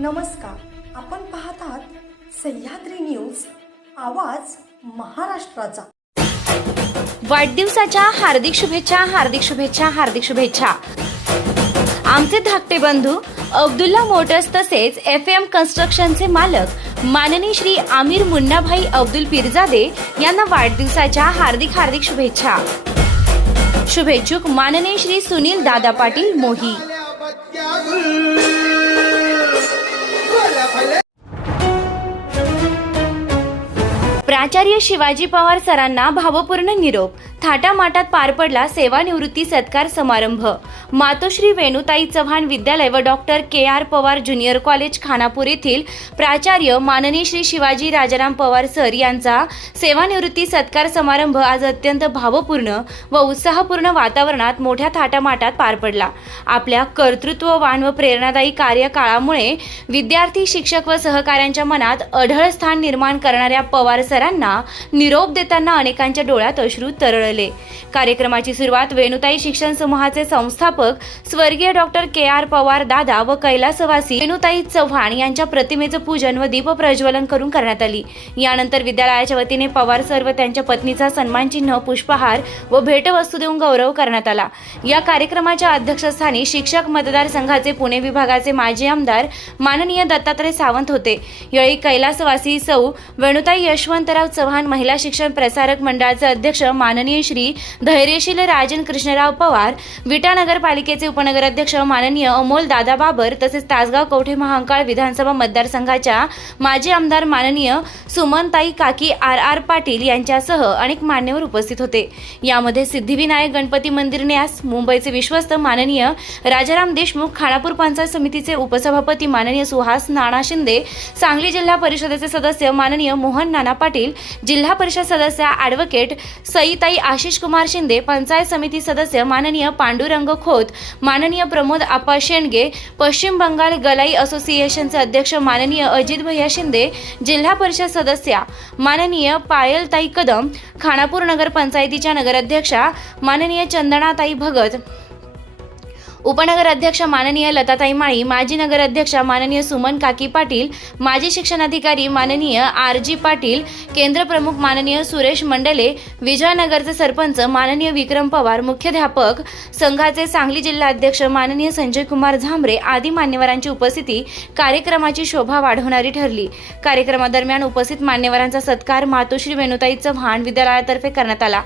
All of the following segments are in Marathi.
नमस्कार, आपण पाहत आहात सह्याद्री न्यूज, आवाज महाराष्ट्राचा। वाढदिवसाच्या हार्दिक शुभेच्छा, हार्दिक शुभेच्छा, हार्दिक शुभेच्छा। आमचे धाकटे बंधू अब्दुल्ला मोटर्स तसेच FM कन्स्ट्रक्शनचे मालक माननीय श्री आमिर मुन्नाभाई अब्दुल पीरजादे यांना वाढदिवसाच्या हार्दिक हार्दिक शुभेच्छा। शुभेच्छुक माननीय श्री सुनील दादा पाटील मोही। प्राचार्य शिवाजी पवार सरांना भावपूर्ण निरोप। थाटामाटात पार पडला सेवानिवृत्ती सत्कार समारंभ। मातोश्री वेणुताई चव्हाण विद्यालय व doctor KR Pawar junior college Khanapur येथील प्राचार्य माननीय श्री शिवाजी राजाराम पवार सर यांचा सेवानिवृत्ती सत्कार समारंभ आज अत्यंत भावपूर्ण व उत्साहपूर्ण वातावरणात मोठ्या थाटामाटात पार पडला। आपल्या कर्तृत्ववान व प्रेरणादायी कार्यकाळामुळे विद्यार्थी, शिक्षक व सहकाऱ्यांच्या मनात अढळ स्थान निर्माण करणाऱ्या पवार सरांना निरोप देताना अनेकांच्या डोळ्यात अश्रू तरळले। कार्यक्रमाची सुरुवात वेणुताई शिक्षण समूहाचे संस्थापक स्वर्गीय डॉक्टर KR पवार दादा व कैलासवासी वेणुताई चव्हाण यांच्या प्रतिमेचं पूजन व दीप प्रज्वलन करून करण्यात आली। यानंतर विद्यालयाच्या वतीने पवार सर व त्यांच्या पत्नीचा सन्मानचिन्ह, पुष्पहार व भेटवस्तू देऊन गौरव करण्यात आला। या कार्यक्रमाच्या अध्यक्षस्थानी शिक्षक मतदारसंघाचे पुणे विभागाचे माजी आमदार माननीय दत्तात्रय सावंत होते। यावेळी कैलासवासी सौ वेणुताई यशवंतराव चव्हाण, महिला शिक्षण प्रसारक मंडळाचे अध्यक्ष माननीय श्री धैर्यशील राजन कृष्णराव पवार, विटा नगरपालिकेचे उपनगराध्यक्ष माननीय अमोल दादा बाबर तसेच तासगाव कवठे महांकाळ विधानसभा मतदारसंघाच्या माजी आमदार माननीय सुमनताई काकी RR पाटील यांच्यासह अनेक मान्यवर उपस्थित होते। यामध्ये सिद्धिविनायक गणपती मंदिर न्यास, मुंबईचे विश्वस्त माननीय राजाराम देशमुख, खानापूर पंचायत समितीचे उपसभापती माननीय सुहास नाना शिंदे, सांगली जिल्हा परिषदेचे सदस्य माननीय मोहन नाना पाटील, जिल्हा परिषद सदस्य ॲडव्होकेट सईताई आशिष कुमार शिंदे, पंचायत समिती सदस्य माननीय पांडुरंग खोत, माननीय प्रमोद आप्पा शेंडगे, पश्चिम बंगाल गलाई असोसिएशनचे अध्यक्ष माननीय अजित भैया शिंदे, जिल्हा परिषद सदस्या माननीय पायलताई कदम, खानापूर नगर पंचायतीच्या नगराध्यक्षा माननीय चंदनाताई भगत, उपनगर अध्यक्ष माननीय लताताई माळी, माजी नगर अध्यक्ष माननीय सुमन काकी पाटील, माजी शिक्षणाधिकारी माननीय RG पाटील, केंद्र प्रमुख माननीय सुरेश मंडले, विजयनगरचे सरपंच माननीय विक्रम पवार, मुख्याध्यापक संघाचे सांगली जिल्हा अध्यक्ष माननीय संजय कुमार झांबरे आदी मान्यवरांची उपस्थिती कार्यक्रमाची शोभा वाढवणारी ठरली। कार्यक्रमादरम्यान उपस्थित मान्यवरांचा सत्कार मातोश्री वेणुताई चव्हाण विद्यालयातर्फे करण्यात आला।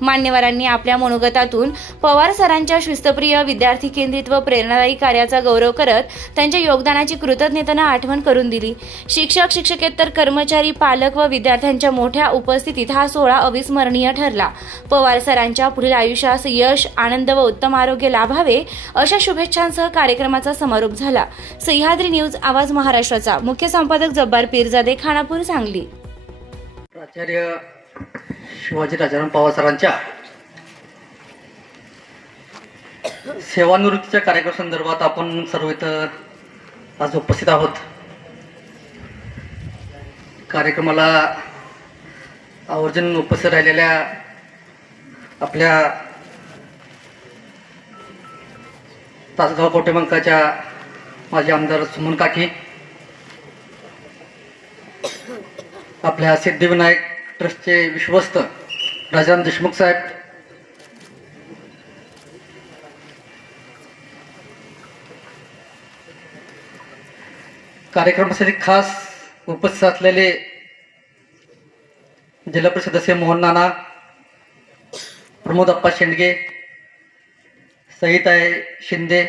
मान्यवरांनी आपल्या मनोगतातून पवार सरांच्या शिस्तप्रिय, विद्यार्थी केंद्रित व प्रेरणादायी कार्याचा गौरव करत त्यांच्या योगदानाची कृतज्ञतेने आठवण करून दिली. शिक्षक, शिक्षकेतर कर्मचारी, पालक व विद्यार्थ्यांच्या मोठ्या उपस्थितीत हा सोहळा अविस्मरणीय ठरला. पवार सरांच्या पुढील आयुष्यास यश, आनंद व उत्तम आरोग्य लाभावे अशा शुभेच्छांसह कार्यक्रमाचा समारोप झाला. सह्याद्री न्यूज आवाज महाराष्ट्राचा मुख्य संपादक जब्बार पीरजादे, खानापूर, सांगली. प्राचार्य शिवाजी राजाराम पवार सरांच्या सेवानिवृत्तीच्या कार्यक्रम संदर्भात आपण सर्व इथं आज उपस्थित आहोत. कार्यक्रमाला आवर्जून उपस्थित राहिलेल्या आपल्या तासगाव कोटेमंकाच्या माजी आमदार सुमन काकी, आपल्या सिद्धिविनायक ट्रस्टचे विश्वस्त राजाराम देशमुख साहेब, कार्यक्रमासाठी खास उपस्थित असलेले जिल्हा परिषद सदस्य मोहन नाना, प्रमोद अप्पा शेंडगे, सहिताई शिंदे,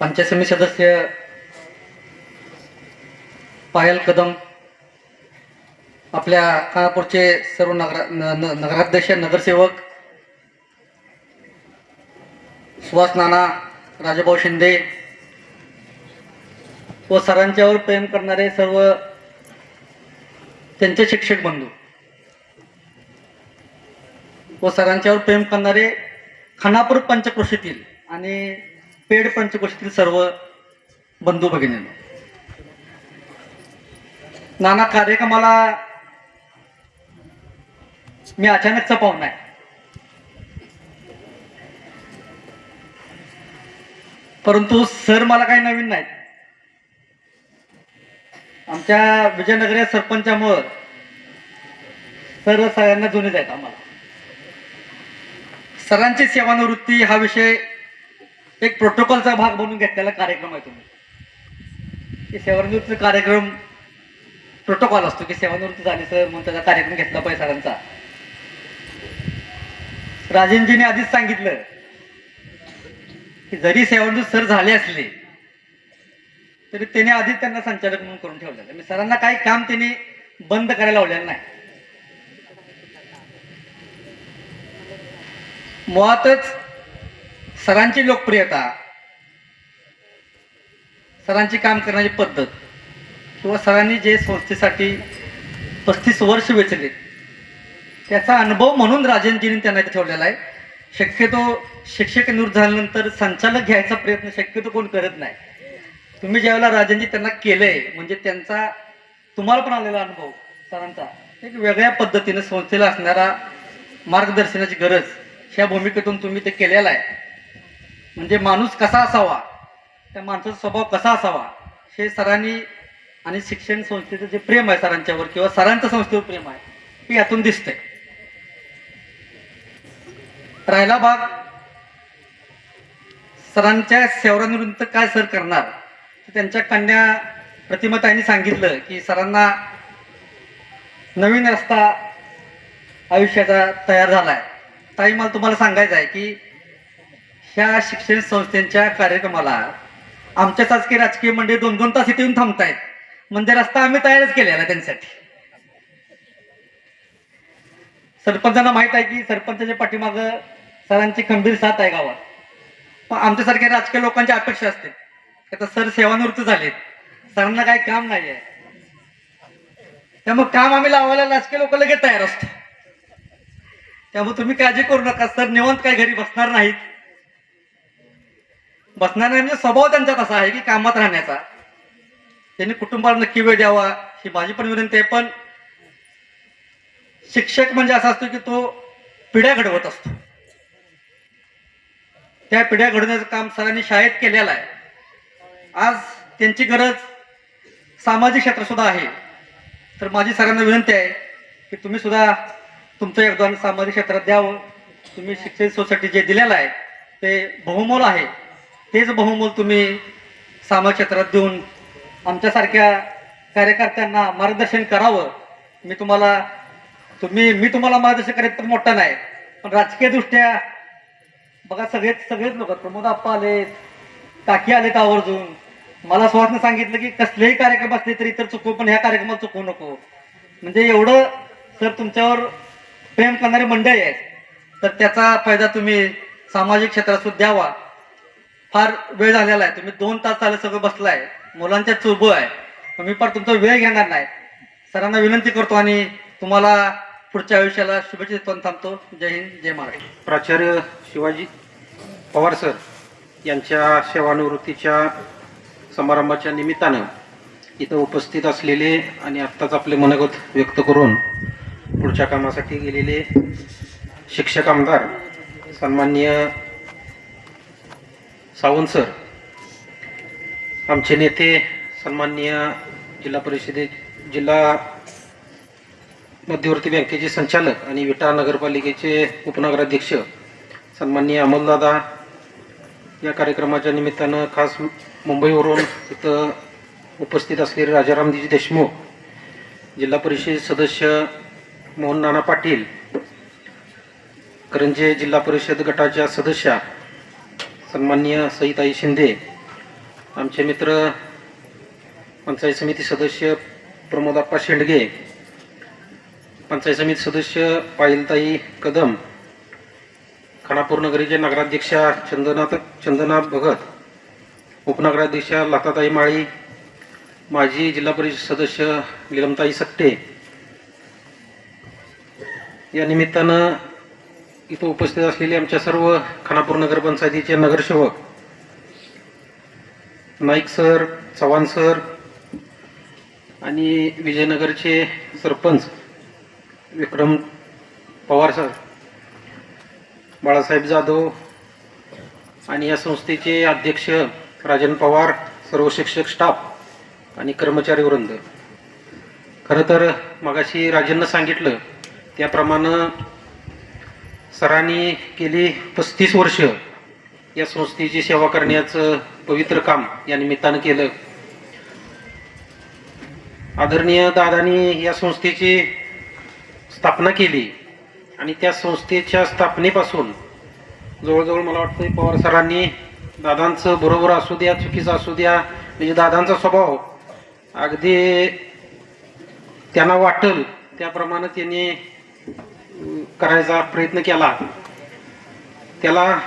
पंचायत समिती सदस्य पायल कदम, आपल्या खानापूरचे सर्व नगराध्यक्ष, नगरसेवक सुहास नाना, राजाभाऊ शिंदे व सरांच्यावर प्रेम करणारे सर्व त्यांचे शिक्षक बंधू व सरांच्यावर प्रेम करणारे खानापूर पंचक्रोशीतील आणि पेड पंचक्रोशीतील सर्व बंधू भगिनींनो, नाना कार्यक्रमाला मी अचानकचा पाहुणा आहे, परंतु सर मला काही नवीन नाहीत. आमच्या विजयनगर सरपंचामुळं सर सगळ्यांना जुनीच आहेत. आम्हाला सरांची सेवानिवृत्ती हा विषय एक प्रोटोकॉलचा भाग म्हणून घेतलेला कार्यक्रम आहे. तुम्ही सेवानिवृत्तीचा कार्यक्रम प्रोटोकॉल असतो की सेवानिवृत्ती झाली सर म्हणून त्याचा कार्यक्रम घेतला पाहिजे सरांचा. राजेंजीने आधीच सांगितलं की जरी सेवानिवृत्त सर झाले असले तरी त्याने आधीच त्यांना संचालक म्हणून करून ठेवलेलं. मी सरांना काही काम त्यांनी बंद करायला लावलेलं नाही. मुळातच सरांची लोकप्रियता, सरांची काम करण्याची पद्धत किंवा सरांनी जे संस्थेसाठी 35 वर्ष वेचले त्याचा अनुभव म्हणून राजेंजींनी त्यांना इथे ठेवलेला आहे. शक्यतो शिक्षक निवृत्त झाल्यानंतर संचालक घ्यायचा प्रयत्न शक्यतो कोण करत नाही. तुम्ही ज्यावेळेला राजेंजी त्यांना केलंय म्हणजे त्यांचा तुम्हाला पण आलेला अनुभव सरांचा एक वेगळ्या पद्धतीनं संस्थेला असणारा मार्गदर्शनाची गरज ह्या भूमिकेतून तुम्ही ते केलेला आहे. म्हणजे माणूस कसा असावा, त्या माणसाचा स्वभाव कसा असावा हे सरांनी आणि शिक्षण संस्थेचं जे प्रेम आहे सरांच्यावर किंवा सरांचं संस्थेवर प्रेम आहे हे यातून दिसतंय. राहिला भाग सरांच्या सेवानिवृत्त काय सर करणार, त्यांच्या कन्या प्रतिमाताईंनी सांगितलं की सरांना नवीन रस्ता आयुष्याचा तयार झालाय. ताई मला तुम्हाला सांगायचं आहे की ह्या शिक्षण संस्थेच्या कार्यक्रमाला आमच्या शासकीय राजकीय मंडळी 2-2 तास इथे येऊन थांबतायत म्हणजे रस्ता आम्ही तयारच केलेला त्यांच्यासाठी. सरपंचांना माहित आहे की सरपंचाच्या पाठीमागं सरांची खंबीर साथ आहे गावात. पण आमच्यासारख्या राजकीय लोकांची अपेक्षा असते आता सर सेवानिवृत्त झालेत, सरांना काही काम नाही आहे, त्यामुळे काम आम्ही लावायला राजकीय लोक लगेच तयार असतो. त्यामुळे तुम्ही काळजी करू नका, सर निवांत काही घरी बसणार नाहीत. बसणार नाही म्हणजे स्वभाव त्यांचा तसा आहे की कामात राहण्याचा. त्यांनी कुटुंबाला नक्की वेळ द्यावा ही माझी पण विनंती आहे. पण शिक्षक म्हणजे असा असतो की तो पिढ्या घडवत असतो. त्या पिढ्या घडवण्याचं काम सरांनी शाळेत केलेलं आहे. आज त्यांची गरज सामाजिक क्षेत्र सुद्धा आहे. तर माझी सरांना विनंती आहे की तुम्ही सुद्धा तुमचं योगदान सामाजिक क्षेत्रात द्यावं. तुम्ही शिक्षण सोसायटी जे दिलेलं आहे ते बहुमोल आहे, तेच बहुमोल तुम्ही सामाजिक क्षेत्रात देऊन आमच्यासारख्या कार्यकर्त्यांना मार्गदर्शन करावं. मी तुम्हाला मी तुम्हाला मार्गदर्शन करायचं तर मोठा नाही, पण राजकीय दृष्ट्या बघा सगळेच लोक, प्रमोद आप्पा आले, काकी आलेत आवर्जून. मला सुहासने सांगितलं की कसलेही कार्यक्रम असले तरी तर चुकवू, पण ह्या कार्यक्रमात चुकवू नको. म्हणजे एवढं सर तुमच्यावर प्रेम करणारी मंडळी आहे, तर त्याचा फायदा तुम्ही सामाजिक क्षेत्रात सुद्धा द्यावा. फार वेळ झालेला आहे, तुम्ही 2 तास झाले सगळं बसलाय, मुलांच्या चुरबुळ आहे, पण मी फार तुमचा वेळ घेणार नाही. सरांना विनंती करतो आणि तुम्हाला पुढच्या आयुष्याला शुभेच्छा देतो आणि थांबतो. जय हिंद, जय महाराष्ट्र. प्राचार्य शिवाजी पवार सर यांच्या सेवानिवृत्तीच्या समारंभाच्या निमित्तानं इथं उपस्थित असलेले आणि आत्ताच आपले मनोगत व्यक्त करून पुढच्या कामासाठी गेलेले शिक्षक आमदार सन्माननीय सावंत सर, आमचे नेते सन्माननीय जिल्हा मध्यवर्ती बँकेचे संचालक आणि विटा नगरपालिकेचे उपनगराध्यक्ष सन्माननीय अमोलदादा, या कार्यक्रमाच्या निमित्तानं खास मुंबईवरून इथं उपस्थित असलेले राजारामजी देशमुख, जिल्हा परिषद सदस्य मोहन नाना पाटील, करंजे जिल्हा परिषद गटाच्या सदस्या सन्माननीय सईताई शिंदे, आमचे मित्र पंचायत समिती सदस्य प्रमोदाप्पा शेंडगे, पंचायत समिती सदस्य पायलताई कदम, खानापूर नगरीचे नगराध्यक्षा चंदना भगत, उपनगराध्यक्षा लताताई माळी, माजी जिल्हा परिषद सदस्य नीलमताई सट्टे, या निमित्तानं इथं उपस्थित असलेले आमच्या सर्व खानापूर नगरपंचायतीचे नगरसेवक, नाईक सर, चव्हाण सर आणि विजयनगरचे सरपंच विक्रम पवार सर, बाळासाहेब जाधव आणि या संस्थेचे अध्यक्ष राजन पवार, सर्व शिक्षक स्टाफ आणि कर्मचारी वृंद. खरं तर मगाशी राजननं सांगितलं त्याप्रमाणे सरांनी गेली 35 वर्ष या संस्थेची सेवा करण्याचं पवित्र काम या निमित्तानं केलं. आदरणीय दादांनी या संस्थेची स्थापना केली आणि त्या संस्थेच्या स्थापनेपासून जवळजवळ मला वाटतं पवार सरांनी दादांचं बरोबर असू द्या चुकीचं असू द्या, म्हणजे दादांचा स्वभाव अगदी त्यांना वाटेल त्याप्रमाणे त्यांनी करायचा प्रयत्न केला. त्याला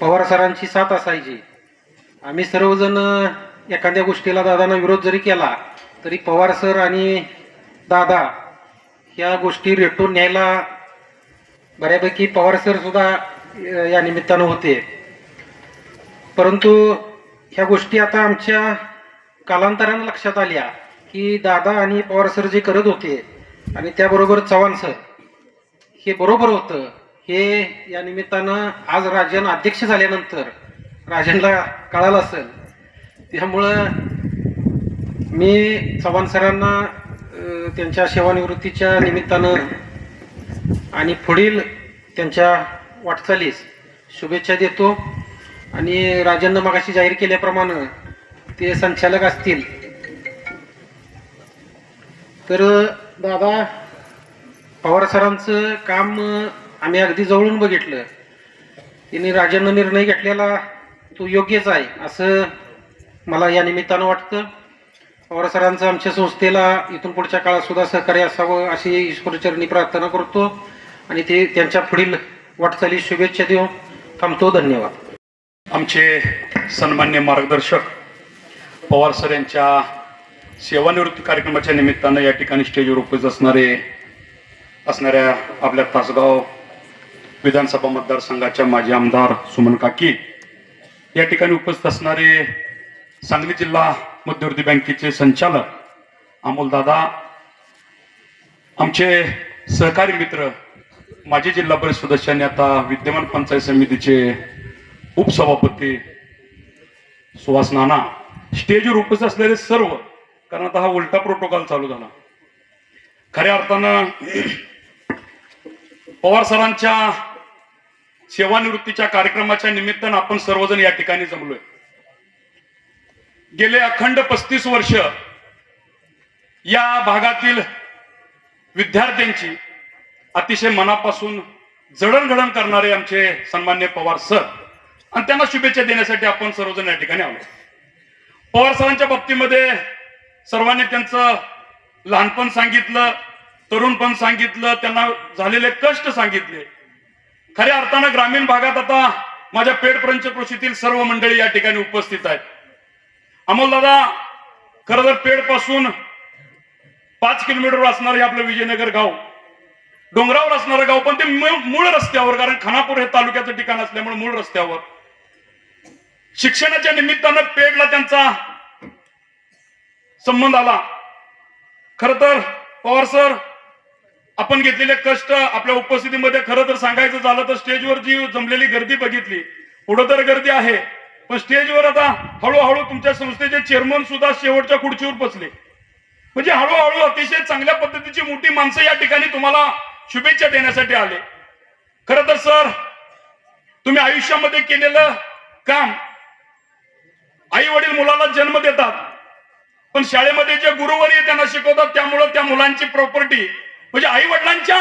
पवार सरांची साथ असायची. आम्ही सर्वजण एखाद्या गोष्टीला दादांना विरोध जरी केला तरी पवार सर आणि दादा ह्या गोष्टी रेटून न्यायला बऱ्यापैकी पवार सर सुद्धा या निमित्तानं होते. परंतु ह्या गोष्टी आता आमच्या कालांतरानं लक्षात आल्या की दादा आणि पवार सर जे करत होते आणि त्याबरोबर चव्हाण सर हे बरोबर होतं. हे या निमित्तानं आज राजन अध्यक्ष झाल्यानंतर राजनला कळालं असेल. त्यामुळं मी चव्हाण सरांना त्यांच्या सेवानिवृत्तीच्या निमित्तानं आणि पुढील त्यांच्या वाटचालीस शुभेच्छा देतो. आणि राजननं मगाशी जाहीर केल्याप्रमाणे ते संचालक असतील तर दादा पवार सरांचं काम आम्ही अगदी जवळून बघितलं. त्यांनी राजननं निर्णय घेतलेला तो योग्यच आहे असं मला या निमित्तानं वाटतं. पवार सरांचं आमच्या संस्थेला इथून पुढच्या काळात सुद्धा सहकार्य असावं अशी ईश्वरचरणी प्रार्थना करतो आणि ते त्यांच्या पुढील वाटचालीस शुभेच्छा देऊ थांबतो. धन्यवाद. आमचे सन्मान्य मार्गदर्शक पवार सर यांच्या सेवानिवृत्ती कार्यक्रमाच्या निमित्तानं या ठिकाणी स्टेजवर उपस्थित असणाऱ्या आपल्या तासगाव विधानसभा मतदारसंघाच्या माजी आमदार सुमन काकी, या ठिकाणी उपस्थित असणारे सांगली जिल्हा मध्यवर्ती बँकेचे संचालक अमोलदादा, आमचे सहकारी मित्र माजी जिल्हा परिषद सदस्यांनी आता विद्यमान पंचायत समितीचे उपसभापती सुहास नाना, स्टेजवर उपस्थित असलेले सर्व, कारण आता हा उलटा प्रोटोकॉल चालू झाला. खऱ्या अर्थानं पवार सरांच्या सेवानिवृत्तीच्या कार्यक्रमाच्या निमित्तानं आपण सर्वजण या ठिकाणी जमलोय. गेले अखंड 35 वर्ष या भागातील विद्यार्थ्यांची अतिशय मनापासून जडणघडण करणारे आमचे सन्मान्य पवार सर, आणि त्यांना शुभेच्छा देण्यासाठी आपण सर्वजण या ठिकाणी आलो. पवार सरांच्या बाबतीमध्ये सर्वांनी त्यांचं लहानपण सांगितलं, तरुणपण सांगितलं, त्यांना झालेले कष्ट सांगितले. खऱ्या अर्थानं ग्रामीण भागात आता माझ्या पेड पंचक्रोशीतील सर्व मंडळी या ठिकाणी उपस्थित आहेत. अमोल दादा खरं तर पेड पासून 5 किलोमीटरवर असणारे आपलं विजयनगर गाव, डोंगरावर असणारं गाव, पण ते मूळ रस्त्यावर, कारण खानापूर हे तालुक्याचं ठिकाण असल्यामुळे मूळ रस्त्यावर शिक्षणाच्या निमित्तानं पेडला त्यांचा संबंध आला. खर तर पवार सर, आपण घेतलेले कष्ट आपल्या उपस्थितीमध्ये खरं तर सांगायचं झालं तर स्टेजवर जी जमलेली गर्दी बघितली, पुढं तर गर्दी आहे, पण स्टेजवर आता हळूहळू तुमच्या संस्थेचे चेअरमन सुद्धा शेवटच्या खुर्चीवर बसले. म्हणजे हळूहळू अतिशय चांगल्या पद्धतीची मोठी माणसं या ठिकाणी तुम्हाला शुभेच्छा देण्यासाठी आले. खरं तर सर, तुम्ही आयुष्यामध्ये केलेलं काम, आई वडील मुलाला जन्म देतात, पण शाळेमध्ये जे गुरुवर्य त्यांना शिकवतात त्यामुळे त्या मुलांची प्रॉपर्टी म्हणजे आई वडिलांच्या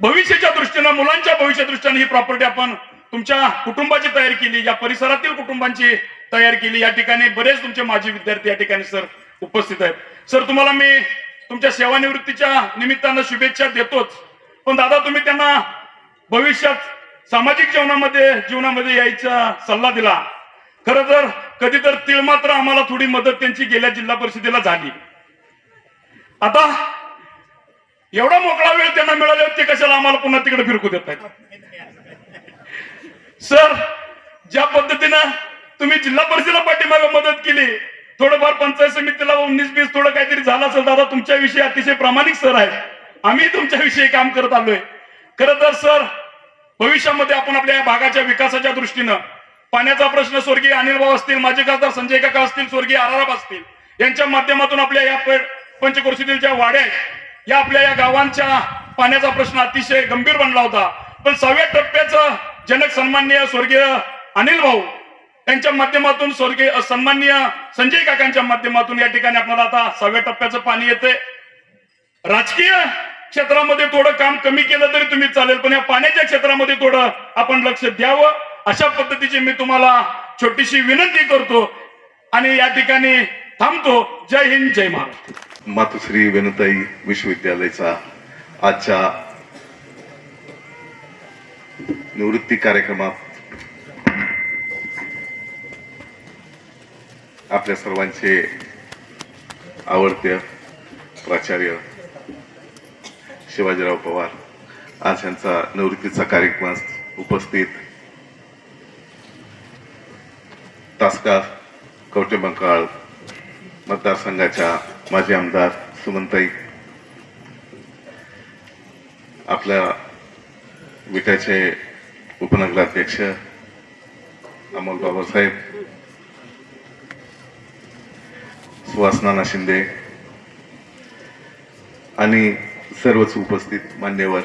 भविष्याच्या दृष्टीनं, मुलांच्या भविष्याच्या दृष्टीने ही प्रॉपर्टी आपण तुमच्या कुटुंबाची तयारी केली, या परिसरातील कुटुंबांची तयारी केली. या ठिकाणी बरेच तुमचे माजी विद्यार्थी या ठिकाणी सर उपस्थित आहेत. सर, तुम्हाला मी तुमच्या सेवानिवृत्तीच्या निमित्तानं शुभेच्छा देतोच, पण दादा तुम्ही त्यांना भविष्यात सामाजिक जीवनामध्ये यायचा सल्ला दिला. खरं तर कधी तर तिळ मात्र आम्हाला थोडी मदत त्यांची गेल्या जिल्हा परिषदेला झाली. आता एवढा मोकळा वेळ त्यांना मिळाला, ते कशाला आम्हाला पुन्हा तिकडे फिरकू देत आहेत. सर, ज्या पद्धतीनं तुम्ही जिल्हा परिषदेला पाठीमागे मदत केली, थोडंफार पंचायत समितीला 19-20 थोडं काहीतरी झालं असेल, दादा तुमच्याविषयी अतिशय प्रामाणिक सर आहेत, आम्ही तुमच्याविषयी काम करत आलोय. खरं तर सर, भविष्यामध्ये आपण आपल्या या भागाच्या विकासाच्या दृष्टीनं पाण्याचा प्रश्न स्वर्गीय अनिल भाऊ असतील, माजी खासदार संजय काका असतील, स्वर्गीय आराराम असतील, यांच्या माध्यमातून आपल्या या पंचक्रोशीतील ज्या वाड्या आहेत, या आपल्या या गावांच्या पाण्याचा प्रश्न अतिशय गंभीर बनला होता. पण 6व्या टप्प्याचं जनक सन्माननीय स्वर्गीय अनिल भाऊ यांच्या माध्यमातून, स्वर्गीय सन्माननीय संजय काकांच्या माध्यमातून या ठिकाणी आपल्याला आता 6व्या टप्प्याचं पाणी येते. राजकीय क्षेत्रामध्ये थोडं काम कमी केलं तरी तुम्ही चालेल, पण या पाण्याच्या क्षेत्रामध्ये थोडं आपण लक्ष द्यावं, अशा पद्धतीची मी तुम्हाला छोटीशी विनंती करतो आणि या ठिकाणी थांबतो. जय हिंद, जय महाराष्ट्र. मातोश्री वेणुताई विश्वविद्यालयाचा आजच्या निवृत्ती कार्यक्रमात आपल्या सर्वांचे आवडते प्राचार्य शिवाजीराव पवार आज यांचा निवृत्तीचा कार्यक्रमात उपस्थित तासगाव कवठेमंकाळ मतदारसंघाच्या माजी आमदार सुमनताई, आपल्या विट्याचे उपनगराध्यक्ष अमोल बाबासाहेब, सुहासनाना शिंदे आणि सर्वच उपस्थित मान्यवर,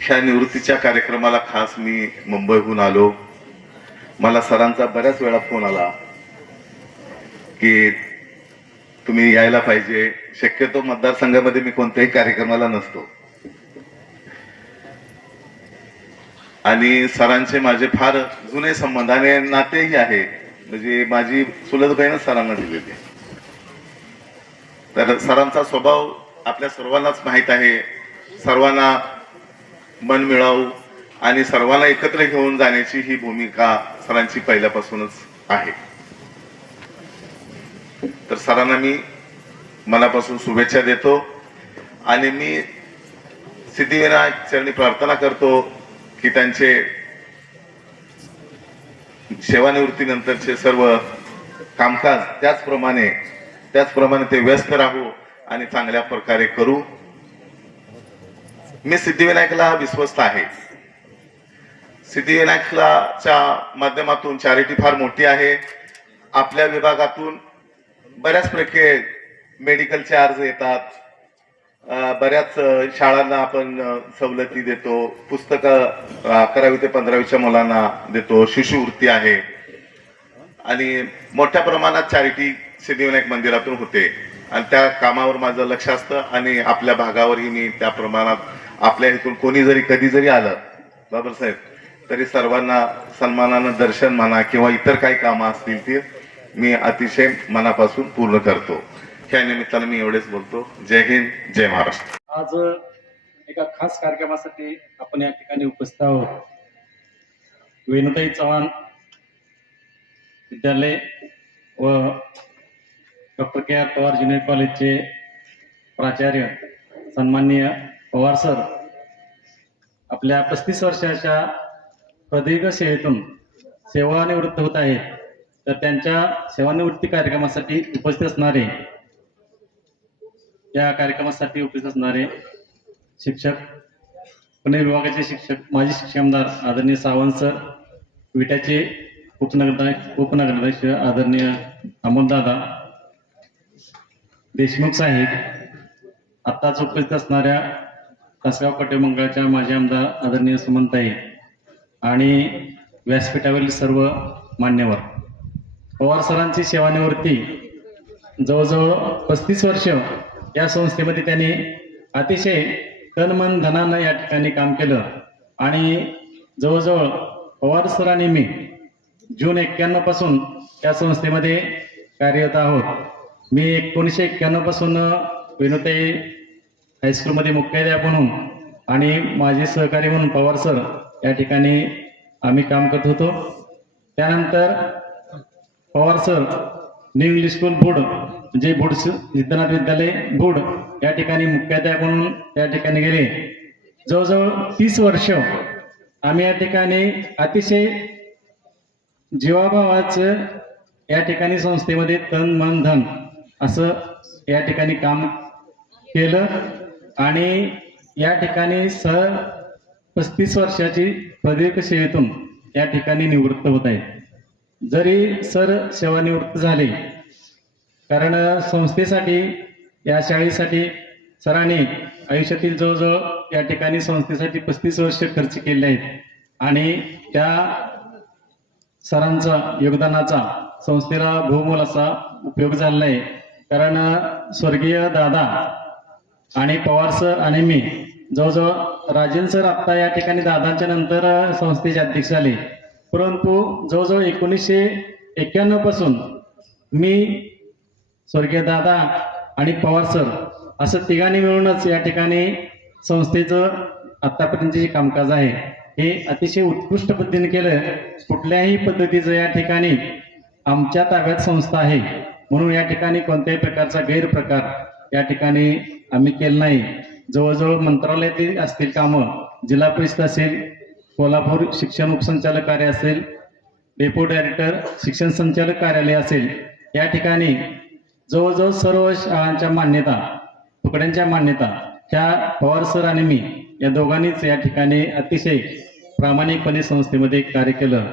ह्या निवृत्तीच्या कार्यक्रमाला खास मी मुंबईहून आलो. मला सरांचा बऱ्याच वेळा फोन आला की तुम्ही यायला पाहिजे. शक्यतो मतदारसंघामध्ये मी कोणत्याही कार्यक्रमाला नसतो आणि सरांचे माझे फार जुने संबंध आणि नातेही आहे. म्हणजे माझी चुलत बहीणच सरांना दिलेली. तर सरांचा स्वभाव आपल्या सर्वांनाच माहीत आहे. सर्वांना मन मिळावू आणि सर्वांना एकत्र घेऊन जाण्याची ही भूमिका सरांची पहिल्यापासूनच आहे. तर सरांना मी मनापासून शुभेच्छा देतो आणि मी सिद्धिविनायक चरणी प्रार्थना करतो की त्यांचे सेवानिवृत्तीनंतरचे सर्व कामकाज त्याचप्रमाणे ते व्यस्त राहू आणि चांगल्या प्रकारे करू. मी सिद्धिविनायकला विश्वस्त आहे. सिद्धिविनायकच्या माध्यमातून चॅरिटी फार मोठी आहे. आपल्या विभागातून बऱ्याच प्रकारे मेडिकलचे अर्ज येतात, बऱ्याच शाळांना आपण सवलती देतो, पुस्तकं 11वी ते 15वीच्या मुलांना देतो, शिष्यवृत्ती आहे आणि मोठ्या प्रमाणात चॅरिटी सिद्धिविनायक मंदिरातून होते. आणि त्या कामावर माझं लक्ष असतं आणि आपल्या भागावरही मी त्या प्रमाणात आपल्या इथून कोणी जरी कधी जरी आलं बाबासाहेब तरी सर्वांना सन्मानानं दर्शन म्हणा किंवा इतर काही कामं असतील ती मी अतिशय मनापासून पूर्ण करतो. ह्या निमित्तानं मी एवढेच बोलतो. जय हिंद, जय महाराष्ट्र. आज एका खास कार्यक्रमासाठी आपण या ठिकाणी उपस्थित आहोत. वेणुताई चव्हाण विद्यालय व डॉक्टर के आर पवार ज्युनियर कॉलेजचे प्राचार्य सन्माननीय पवार सर आपल्या 35 वर्षाच्या प्रदीर्घ सेवेतून सेवानिवृत्त होत आहेत. तर त्यांच्या सेवानिवृत्ती कार्यक्रमासाठी उपस्थित असणारे या कार्यक्रमासाठी उपस्थित असणारे शिक्षक, पुणे विभागाचे शिक्षक, माजी शिक्षक आमदार आदरणीय सावंत सर, विट्याचे उपनगराध्यक्ष आदरणीय अमोलदादा देशमुख साहेब, आत्ताच उपस्थित असणाऱ्या तासगाव कटे मंगळाच्या माजी आमदार आदरणीय सुमनताई आणि व्यासपीठावरील सर्व मान्यवर. पवार सरांची सेवानिवृत्ती जवळजवळ 35 वर्ष या संस्थेमध्ये त्यांनी अतिशय तन मन धनानं या ठिकाणी काम केलं आणि जवळजवळ पवार सरांनी मी जून 91 पासून या संस्थेमध्ये कार्यरत आहोत. मी 1991 पासून वेणुताई हायस्कूलमध्ये मुख्याध्यापक म्हणून आणि माझे सहकारी म्हणून पवार सर या ठिकाणी आम्ही काम करत होतो. त्यानंतर Pawar sir new English school बुड म्हणजे बुड सिद्धनाथ विद्यालय बुड या ठिकाणी मुख्याध्यापक म्हणून या ठिकाणी गेले. जवळजवळ 30 वर्ष आम्ही या ठिकाणी अतिशय जीवाभावाचं या ठिकाणी संस्थेमध्ये तन मन धन असं या ठिकाणी काम केलं आणि या ठिकाणी 35 वर्षाची प्रदीर्घ सेवेतून या ठिकाणी निवृत्त होत आहेत. जरी सर सेवानिवृत्त झाले कारण संस्थेसाठी या शाळेसाठी सरांनी आयुष्यातील जवळजवळ या ठिकाणी संस्थेसाठी 35 वर्ष खर्च केले आहेत आणि त्या सरांचा योगदानाचा संस्थेला बहुमोल असा उपयोग झालेला आहे. कारण स्वर्गीय दादा आणि पवार सर आणि मी जवळजवळ राजेंद्र सर आत्ता या ठिकाणी दादांच्या नंतर संस्थेचे अध्यक्ष झाले, परंतु जवळजवळ 1991 पासून मी स्वर्गीय दादा आणि पवार सर असं तिघांनी मिळूनच या ठिकाणी संस्थेचं आत्तापर्यंत जे कामकाज आहे हे अतिशय उत्कृष्ट पद्धतीने केलं. कुठल्याही पद्धतीचं या ठिकाणी आमच्या ताब्यात संस्था आहे म्हणून या ठिकाणी कोणत्याही प्रकारचा गैरप्रकार या ठिकाणी आम्ही केला नाही. जवळजवळ मंत्रालयातील असतील कामं, जिल्हा परिषद असेल, कोल्हापूर शिक्षण उपसंचालक कार्य असेल, डेपो डायरेक्टर शिक्षण संचालक कार्यालय असेल, या ठिकाणी जवळजवळ सर्व शाळांच्या मान्यता, तुकड्यांच्या मान्यता ह्या पवार सर आणि मी या दोघांनीच या ठिकाणी अतिशय प्रामाणिकपणे संस्थेमध्ये कार्य केलं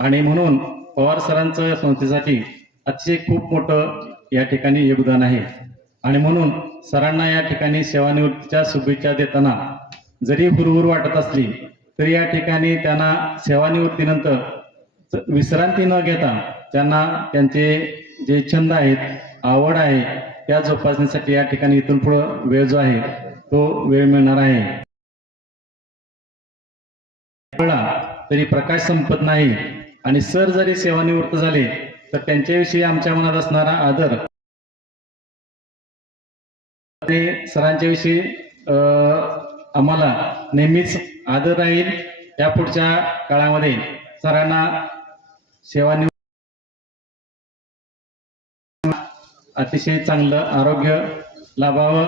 आणि म्हणून पवार सरांचं संस्थेसाठी अतिशय खूप मोठं या ठिकाणी योगदान आहे. आणि म्हणून सरांना या ठिकाणी सेवानिवृत्तीच्या शुभेच्छा देताना जरी हुरहुर वाटत असली तरी या ठिकाणी त्यांना सेवानिवृत्तीनंतर विश्रांती न घेता त्यांना त्यांचे जे छंद आहेत, आवड आहे त्या जोपासण्यासाठी या ठिकाणी इथून पुढं वेळ जो आहे तो वेळ मिळणार आहे. तरी प्रकाश संपत नाही आणि सर जरी सेवानिवृत्त झाले तर त्यांच्याविषयी आमच्या मनात असणारा आदर, सरांच्या विषयी आम्हाला नेहमीच आदर राहील. या पुढच्या काळामध्ये सरांना सेवानिवृत्त अतिशय चांगलं आरोग्य लाभावं,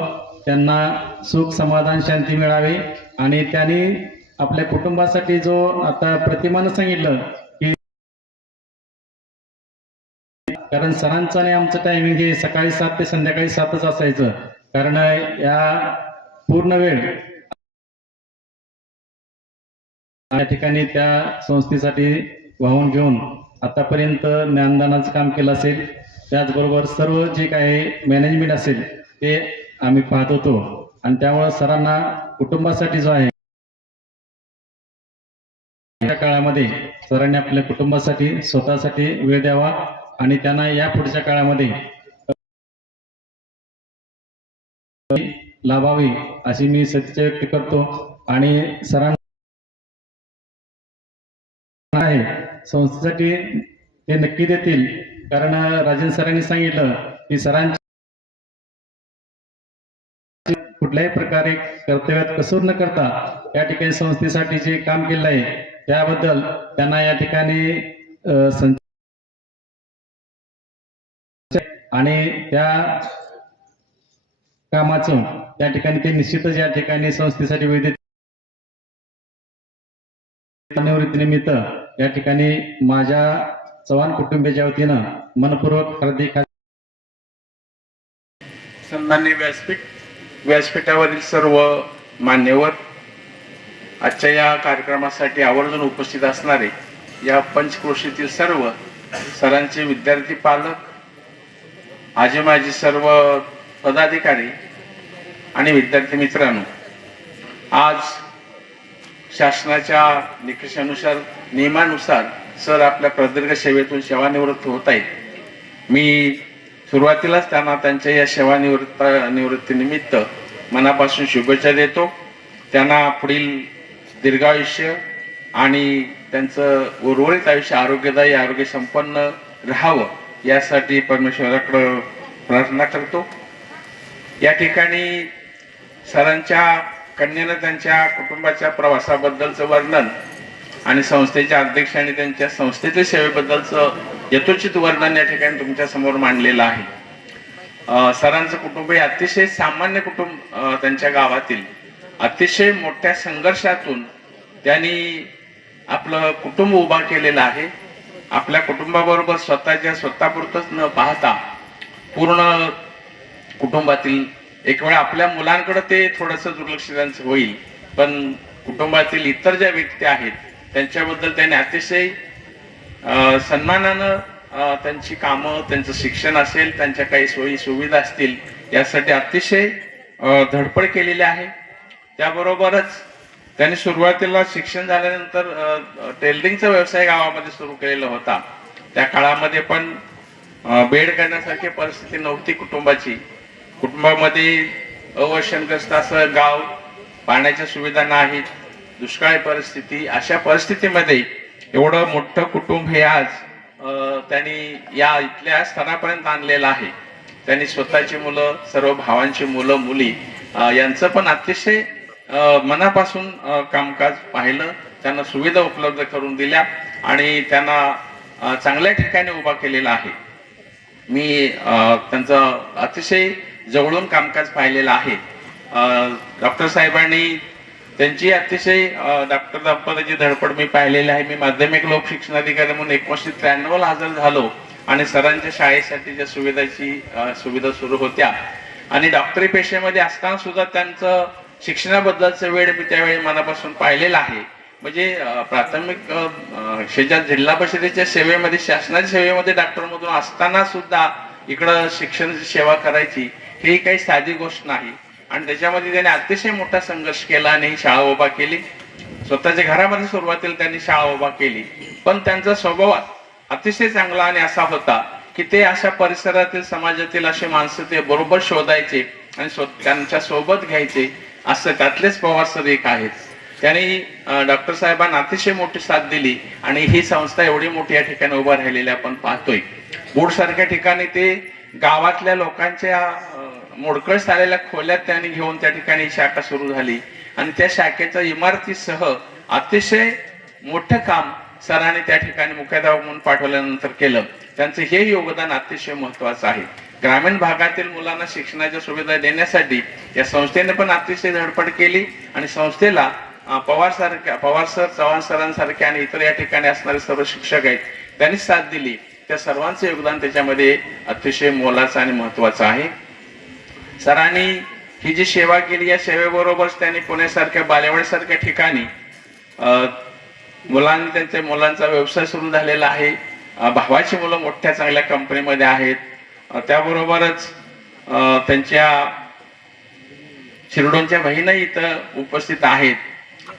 त्यांना सुख समाधान शांती मिळावे आणि त्यांनी आपल्या कुटुंबासाठी जो आता प्रतिमानं सांगितलं की कारण सरांचं आणि आमचं टायमिंग हे सकाळी 7 ते संध्याकाळी 7च असायचं. कारण या पूर्ण वेळ या ठिकाणी त्या संस्थेसाठी वाहून घेऊन आतापर्यंत ज्ञानदानाचं काम केलं असेल. त्याचबरोबर सर्व जे काही मॅनेजमेंट असेल ते आम्ही पाहत होतो आणि त्यामुळे सरांना कुटुंबासाठी जो आहे या काळामध्ये सरांनी आपल्या कुटुंबासाठी स्वतःसाठी वेळ द्यावा आणि त्यांना या पुढच्या काळामध्ये लाभावी अशी मी सदिच्छा व्यक्त करतो आणि सरांना आहे संस्थेसाठी ते नक्की देतील, कारण राजन सरांनी सांगितलं की सरांची कुठल्याही प्रकारे कर्तव्यात कसूर न करता या ठिकाणी संस्थेसाठी जे काम केलं आहे त्याबद्दल त्यांना या ठिकाणी आणि त्या कामाचं त्या ठिकाणी ते निश्चितच या ठिकाणी संस्थेसाठी विविध निवृत्तीनिमित्त या ठिकाणी माझ्या चव्हाण कुटुंबियाच्या वतीनं मनपूर्वक हार्दिक सन्माननीय व्यासपीठावरील सर्व मान्यवर, आजच्या या कार्यक्रमासाठी आवर्जून उपस्थित असणारे या पंचक्रोशीतील सर्व सरांचे विद्यार्थी पालक, आजी माजी सर्व पदाधिकारी आणि विद्यार्थी मित्रांनो, आज शासनाच्या निकषानुसार नियमानुसार सर आपल्या प्रदीर्घ सेवेतून सेवानिवृत्त होत आहेत. मी सुरुवातीलाच त्यांना त्यांच्या या सेवानिवृत्तीनिमित्त मनापासून शुभेच्छा देतो. त्यांना पुढील दीर्घायुष्य आणि त्यांचं उर्वरित आयुष्य आरोग्यदायी आरोग्य संपन्न राहावं यासाठी परमेश्वराकडे प्रार्थना करतो. या ठिकाणी सरांच्या कन्येनं त्यांच्या कुटुंबाच्या प्रवासाबद्दलचं वर्णन आणि संस्थेच्या अध्यक्ष आणि त्यांच्या संस्थेच्या सेवेबद्दलचं यथोचित वर्णन या ठिकाणी तुमच्या समोर मांडलेलं आहे. सरांचं कुटुंब हे अतिशय सामान्य कुटुंब, त्यांच्या गावातील अतिशय मोठ्या संघर्षातून त्यांनी आपलं कुटुंब उभा केलेलं आहे. आपल्या कुटुंबाबरोबर स्वतःपुरतच न पाहता पूर्ण कुटुंबातील, एक वेळा आपल्या मुलांकडे ते थोडंसं दुर्लक्ष त्यांचं होईल, पण कुटुंबातील इतर ज्या व्यक्ती आहेत त्यांच्याबद्दल त्यांनी अतिशय सन्मानानं त्यांची कामं, त्यांचं शिक्षण असेल, त्यांच्या काही सोयी सुविधा असतील यासाठी अतिशय धडपड केलेली आहे. त्याबरोबरच त्यांनी सुरुवातीला शिक्षण झाल्यानंतर टेलरिंगचा व्यवसाय गावामध्ये सुरू केलेला होता. त्या काळामध्ये पण बेड करण्यासारखी परिस्थिती नव्हती कुटुंबाची. कुटुंबामध्ये अवशंकस्त असं गाव, पाण्याच्या सुविधा नाहीत, दुष्काळी परिस्थिती, अशा परिस्थितीमध्ये एवढं मोठं कुटुंब हे आज त्यांनी या इथल्या स्तरापर्यंत आणलेलं आहे. त्यांनी स्वतःची मुलं, सर्व भावांची मुलं मुली यांचं पण अतिशय मनापासून कामकाज पाहिलं, त्यांना सुविधा उपलब्ध करून दिल्या आणि त्यांना चांगल्या ठिकाणी उभा केलेला आहे. मी त्यांचं अतिशय जवळून कामकाज पाहिलेलं आहे. डॉक्टर साहेबांनी त्यांची अतिशय डॉक्टर दंपतीची धडपड मी पाहिलेली आहे. मी माध्यमिक लोक शिक्षणाधिकारी म्हणून 1993 हजर झालो आणि सरांच्या शाळेसाठी ज्या सुविधा सुरू होत्या आणि डॉक्टरी पेशेमध्ये असताना सुद्धा त्यांचं शिक्षणाबद्दलचं वेळ मी त्यावेळी मनापासून पाहिलेला आहे. म्हणजे प्राथमिक शेजार जिल्हा परिषदेच्या सेवेमध्ये, शासनाच्या सेवेमध्ये डॉक्टर मधून असताना सुद्धा इकडं शिक्षणाची सेवा करायची ही काही साधी गोष्ट नाही आणि त्याच्यामध्ये त्यांनी अतिशय मोठा संघर्ष केला आणि ही शाळा उभा केली. स्वतःच्या घरामध्ये सुरुवातीला त्यांनी शाळा उभा केली, पण त्यांचा स्वभाव अतिशय चांगला आणि असा होता की ते अशा परिसरातील समाजातील असे माणसं ते बरोबर शोधायचे आणि त्यांच्या सोबत घ्यायचे. असं त्यातलेच पवार सर एक आहेत. त्यांनी डॉक्टर साहेबांना अतिशय मोठी साथ दिली आणि ही संस्था एवढी मोठी या ठिकाणी उभा राहिलेली आपण पाहतोय. बोर्ड सारख्या ठिकाणी ते गावातल्या लोकांच्या मोडकळीस आलेल्या खोल्यात त्यांनी घेऊन त्या ठिकाणी शाखा सुरू झाली आणि त्या शाखेच्या इमारतीसह अतिशय मोठं काम सरांनी त्या ठिकाणी मुख्याध्यापक म्हणून पाठवल्यानंतर केलं. त्यांचं हे योगदान अतिशय महत्वाचं आहे. ग्रामीण भागातील मुलांना शिक्षणाच्या सुविधा देण्यासाठी या संस्थेने पण अतिशय धडपड केली आणि संस्थेला पवार सर, चव्हाण सरांसारखे आणि इतर या ठिकाणी असणारे सर्व शिक्षक आहेत त्यांनी साथ दिली. त्या सर्वांचं योगदान त्याच्यामध्ये अतिशय मोलाचं आणि महत्वाचं आहे. सरांनी ही जी सेवा केली या सेवेबरोबरच त्यांनी पुण्यासारख्या बालेवाडीसारख्या ठिकाणी त्यांच्या मुलांचा व्यवसाय सुरू झालेला आहे. भावाची मुलं मोठ्या चांगल्या कंपनीमध्ये आहेत. त्याबरोबरच त्यांच्या शिरडोनच्या बहिणी इथं उपस्थित आहेत.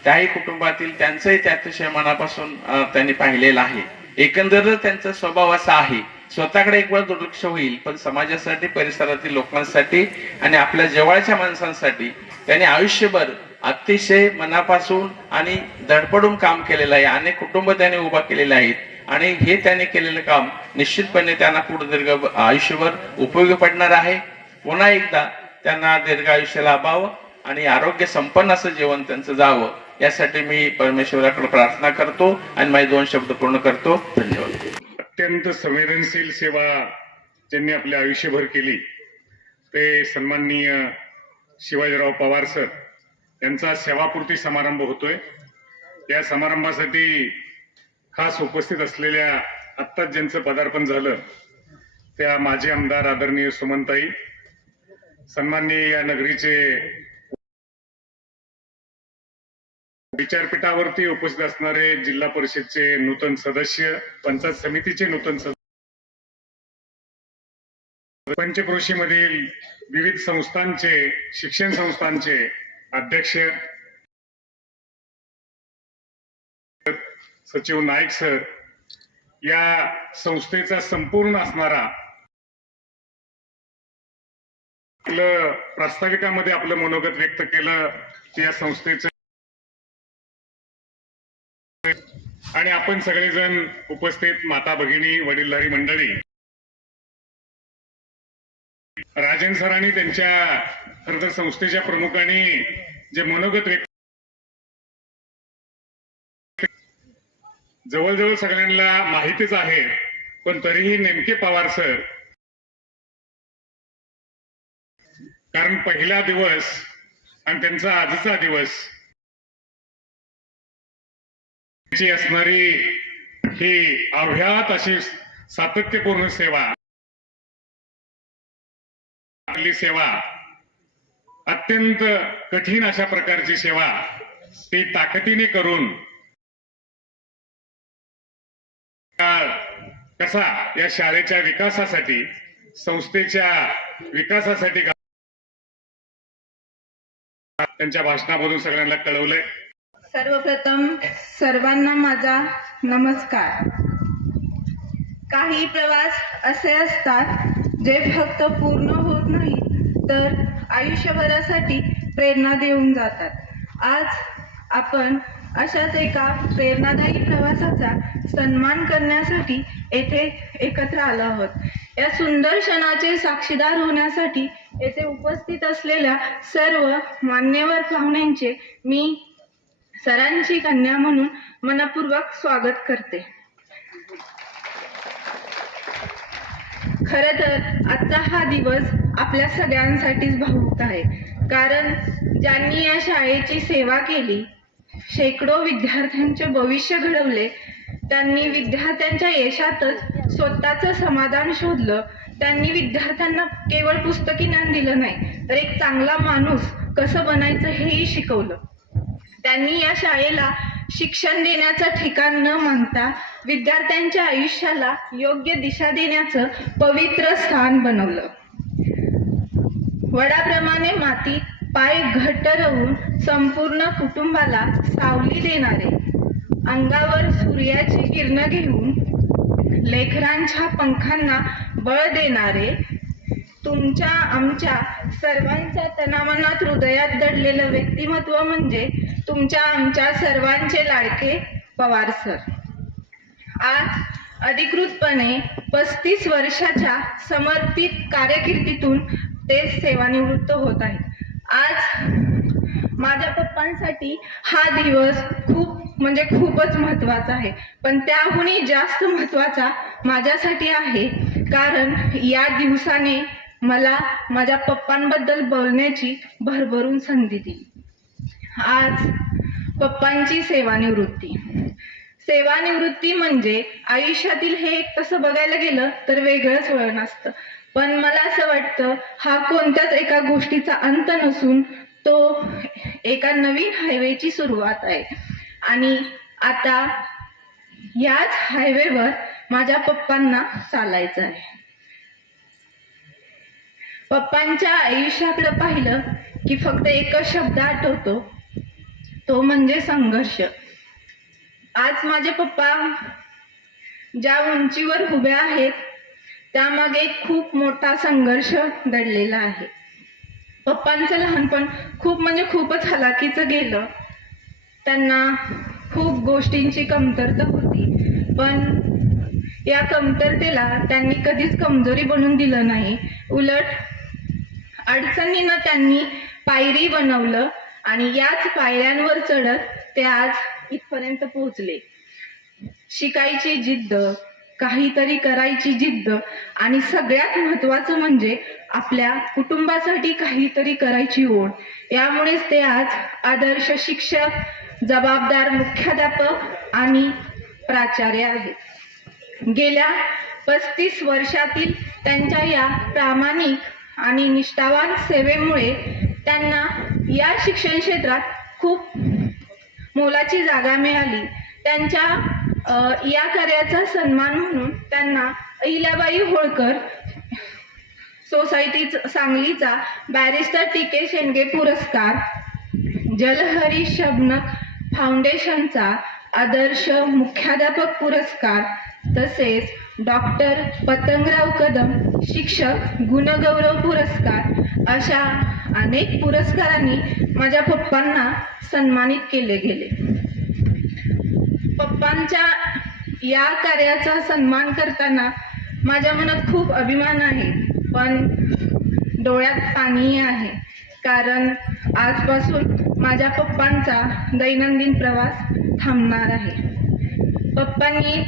त्याही कुटुंबातील त्यांचंही ते अतिशय मनापासून त्यांनी पाहिलेलं आहे. एकंदर त्यांचा स्वभाव असा आहे, स्वतःकडे एक वेळ दुर्लक्ष होईल, पण समाजासाठी, परिसरातील लोकांसाठी आणि आपल्या जवळच्या माणसांसाठी त्यांनी आयुष्यभर अतिशय मनापासून आणि धडपडून काम केलेलं आहे. अनेक कुटुंब त्याने उभा केलेले आहेत आणि हे त्याने केलेलं काम निश्चितपणे त्यांना पुढे दीर्घ आयुष्यभर उपयोगी पडणार आहे. पुन्हा एकदा त्यांना दीर्घ आयुष्य लाभावं आणि आरोग्य संपन्न असं जीवन त्यांचं जावं, यासाठी मी परमेश्वराकडे प्रार्थना करतो आणि माझे 2 शब्द पूर्ण करतो. धन्यवाद. अत्यंत संवेदनशील सेवा ज्यांनी आपल्या आयुष्यभर केली ते सन्माननीय शिवाजीराव पवार सर यांचा सेवापूर्ती समारंभ होतोय. या समारंभासाठी खास उपस्थित असलेल्या आत्ताच ज्यांचं पदार्पण झालं त्या माजी आमदार आदरणीय सुमनताई, सन्माननीय या नगरीचे विचारपीठावरती उपस्थित असणारे जिल्हा परिषदचे नूतन सदस्य, पंचायत समितीचे नूतन सदस्य, पंचक्रोशीमधील विविध संस्थांचे, शिक्षण संस्थांचे अध्यक्ष, सचिव नाईक सर, या संस्थेचा संपूर्ण असणारा आपलं प्रास्ताविकामध्ये आपलं मनोगत व्यक्त केलं या संस्थेचं, आणि आपण सगळेजण उपस्थित माता भगिनी, वडीलधारी मंडळी, राजन सरांनी त्यांच्या खरं तर संस्थेच्या प्रमुखांनी जे मनोगत व्यक्त जवळजवळ सगळ्यांना माहितीच आहे, पण तरीही नेमके पवार सर, कारण पहिला दिवस आणि त्यांचा आजचा दिवस असणारी ही अव्याहत अशी सातत्यपूर्ण सेवा, आपली सेवा अत्यंत कठीण अशा प्रकारची सेवा ती ताकदीने करून कसा या शाळेच्या विकासासाठी, संस्थेच्या विकासासाठी त्यांच्या भाषणामधून सगळ्यांना कळवलंय. सर्वप्रथम सर्वांना माझा नमस्कार. काही प्रवास असे असतात जे फक्त पूर्ण होत नाही तर आयुष्यभरासाठी प्रेरणा देऊन जातात. आज आपण अशाच एका प्रेरणादायी प्रवासाचा सन्मान करण्यासाठी येथे एकत्र आलो आहोत. या सुंदर क्षणाचे साक्षीदार होण्यासाठी येथे उपस्थित असलेल्या सर्व मान्यवर पाहुण्यांचे मी सरांची कन्या म्हणून मनपूर्वक स्वागत करते. खरं तर आजचा हा दिवस आपल्या सगळ्यांसाठीच भावूक आहे, कारण ज्यांनी या शाळेची सेवा केली, शेकडो विद्यार्थ्यांचे भविष्य घडवले, त्यांनी विद्यार्थ्यांच्या यशातच स्वतःचं समाधान शोधलं. त्यांनी विद्यार्थ्यांना केवळ पुस्तकी ज्ञान दिलं नाही तर एक चांगला माणूस कसं बनायचं हेही शिकवलं. त्यांनी या शाळेला शिक्षण देण्याचं ठिकाण न मानता विद्यार्थ्यांच्या आयुष्याला योग्य दिशा देण्याचं पवित्र स्थान बनवलं. वडाप्रमाणे मातीत पाय घट्ट रवून संपूर्ण कुटुंबाला सावली देणारे, अंगावर सूर्याची किरणं घेऊन लेकरांच्या पंखांना बळ देणारे, तुमच्या आमच्या सर्वांच्या तनामनात हृदयात दडलेलं व्यक्तिमत्व म्हणजे तुमच्या आमच्या सर्वांचे लाडके पवार सर. आज अधिकृतपणे 35 वर्षाच्या समर्पित कारकिर्दीतून ते सेवानिवृत्त होत आहेत. आज माझ्या पप्पांसाठी हा दिवस खूपच महत्त्वाचा आहे, पण त्याहूनही जास्त महत्त्वाचा माझ्यासाठी आहे, कारण या दिवसाने मला माझ्या पप्पांबद्दल बोलण्याची भरभरून संधी दिली. आज पप्पांची सेवानिवृत्ती. सेवानिवृत्ती म्हणजे आयुष्यातील हे एक तसं बघायला गेलं तर वेगळंच वळण असतं, पण मला असं वाटतं हा कोणत्याच एका गोष्टीचा अंत नसून तो एका नवीन हायवेची सुरुवात आहे. आणि आता याच हायवेवर माझ्या पप्पांना चालायचं आहे. पप्पांच्या आयुष्याकडे पाहिलं की फक्त एकच शब्द आठवतो, तो म्हणजे संघर्ष. आज माझे पप्पा ज्या उंचीवर उभे आहेत त्यामागे खूप मोठा संघर्ष दडलेला आहे. पप्पांचं लहानपण खूप म्हणजे खूपच हलाखीचं गेलं. त्यांना खूप गोष्टींची कमतरता होती, पण या कमतरतेला त्यांनी कधीच कमजोरी बनवून दिलं नाही. उलट अडचणींना त्यांनी पायरी बनवलं आणि याच पायऱ्यांवर चढत ते आज इथपर्यंत पोहोचले. शिकायची जिद्द, काहीतरी करायची जिद्द आणि सगळ्यात महत्त्वाचं म्हणजे आपल्या कुटुंबासाठी काहीतरी करायची ओढ, यामुळेच ते आज आदर्श शिक्षक, जबाबदार मुख्याध्यापक आणि प्राचार्य आहेत. गेल्या 35 वर्षातील त्यांच्या या प्रामाणिक आणि निष्ठावान सेवेमुळे त्यांना या शिक्षण क्षेत्रात खूप मोलाची जागा मिळाली. त्यांच्या या कार्याचा सन्मान म्हणून त्यांना अहिल्याबाई होळकर सोसायटी सांगलीचा बॅरिस्टर टी.के. शेंडगे पुरस्कार, जलहरी शबनक फाउंडेशनचा आदर्श मुख्याध्यापक पुरस्कार, तसेच डॉक्टर पतंगराव कदम शिक्षक गुणगौरव पुरस्कार अशा अनेक पुरस्कारांनी माझ्या पप्पांना सन्मानित केले गेले. पप्पांच्या या कार्याचा सन्मान करताना माझ्या मनात खूप अभिमान आहे, पण डोळ्यात पाणी आहे. कारण आजपासून माझ्या पप्पांचा दैनंदिन प्रवास थांबणार आहे. पप्पांनी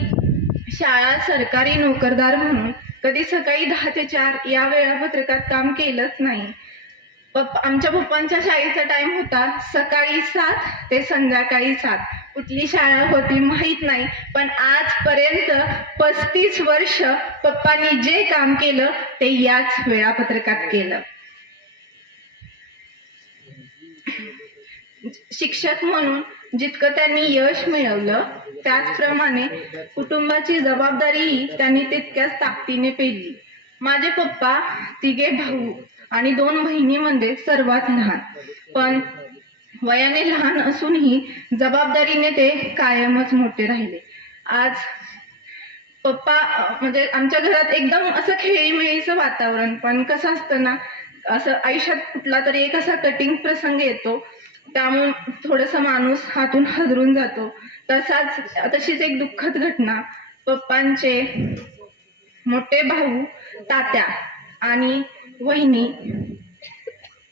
शाळा सरकारी नोकरदार म्हणून कधी सकाळी 10 ते 4 या वेळापत्रकात काम केलंच नाही. आमच्या पप्पांच्या शाळेचा टाइम होता सकाळी 7 ते संध्याकाळी 7. कुठली शाळा होती माहीत नाही, पण आजपर्यंत 35 वर्ष पप्पांनी जे काम केलं ते याच वेळापत्रकात केलं. शिक्षक म्हणून जितकं त्यांनी यश मिळवलं, त्याचप्रमाणे कुटुंबाची जबाबदारीही त्यांनी तितक्याच ताकदीने पेलली. माझे पप्पा 3 भाऊ आणि 2 बहिणीमध्ये सर्वात लहान, पण वयाने लहान असूनही जबाबदारीने ते कायमच मोठे राहिले. आज पप्पा म्हणजे आमच्या घरात एकदम असं खेळीमेळीचं वातावरण, पण कसं असतं ना, असं आयुष्यात कुठला तरी एक असा कटिंग प्रसंग येतो, त्यामुळे थोडंसं माणूस हातून हादरून जातो. तशीच एक दुःखद घटना, पप्पांचे मोठे भाऊ, तात्या आणि वहिनी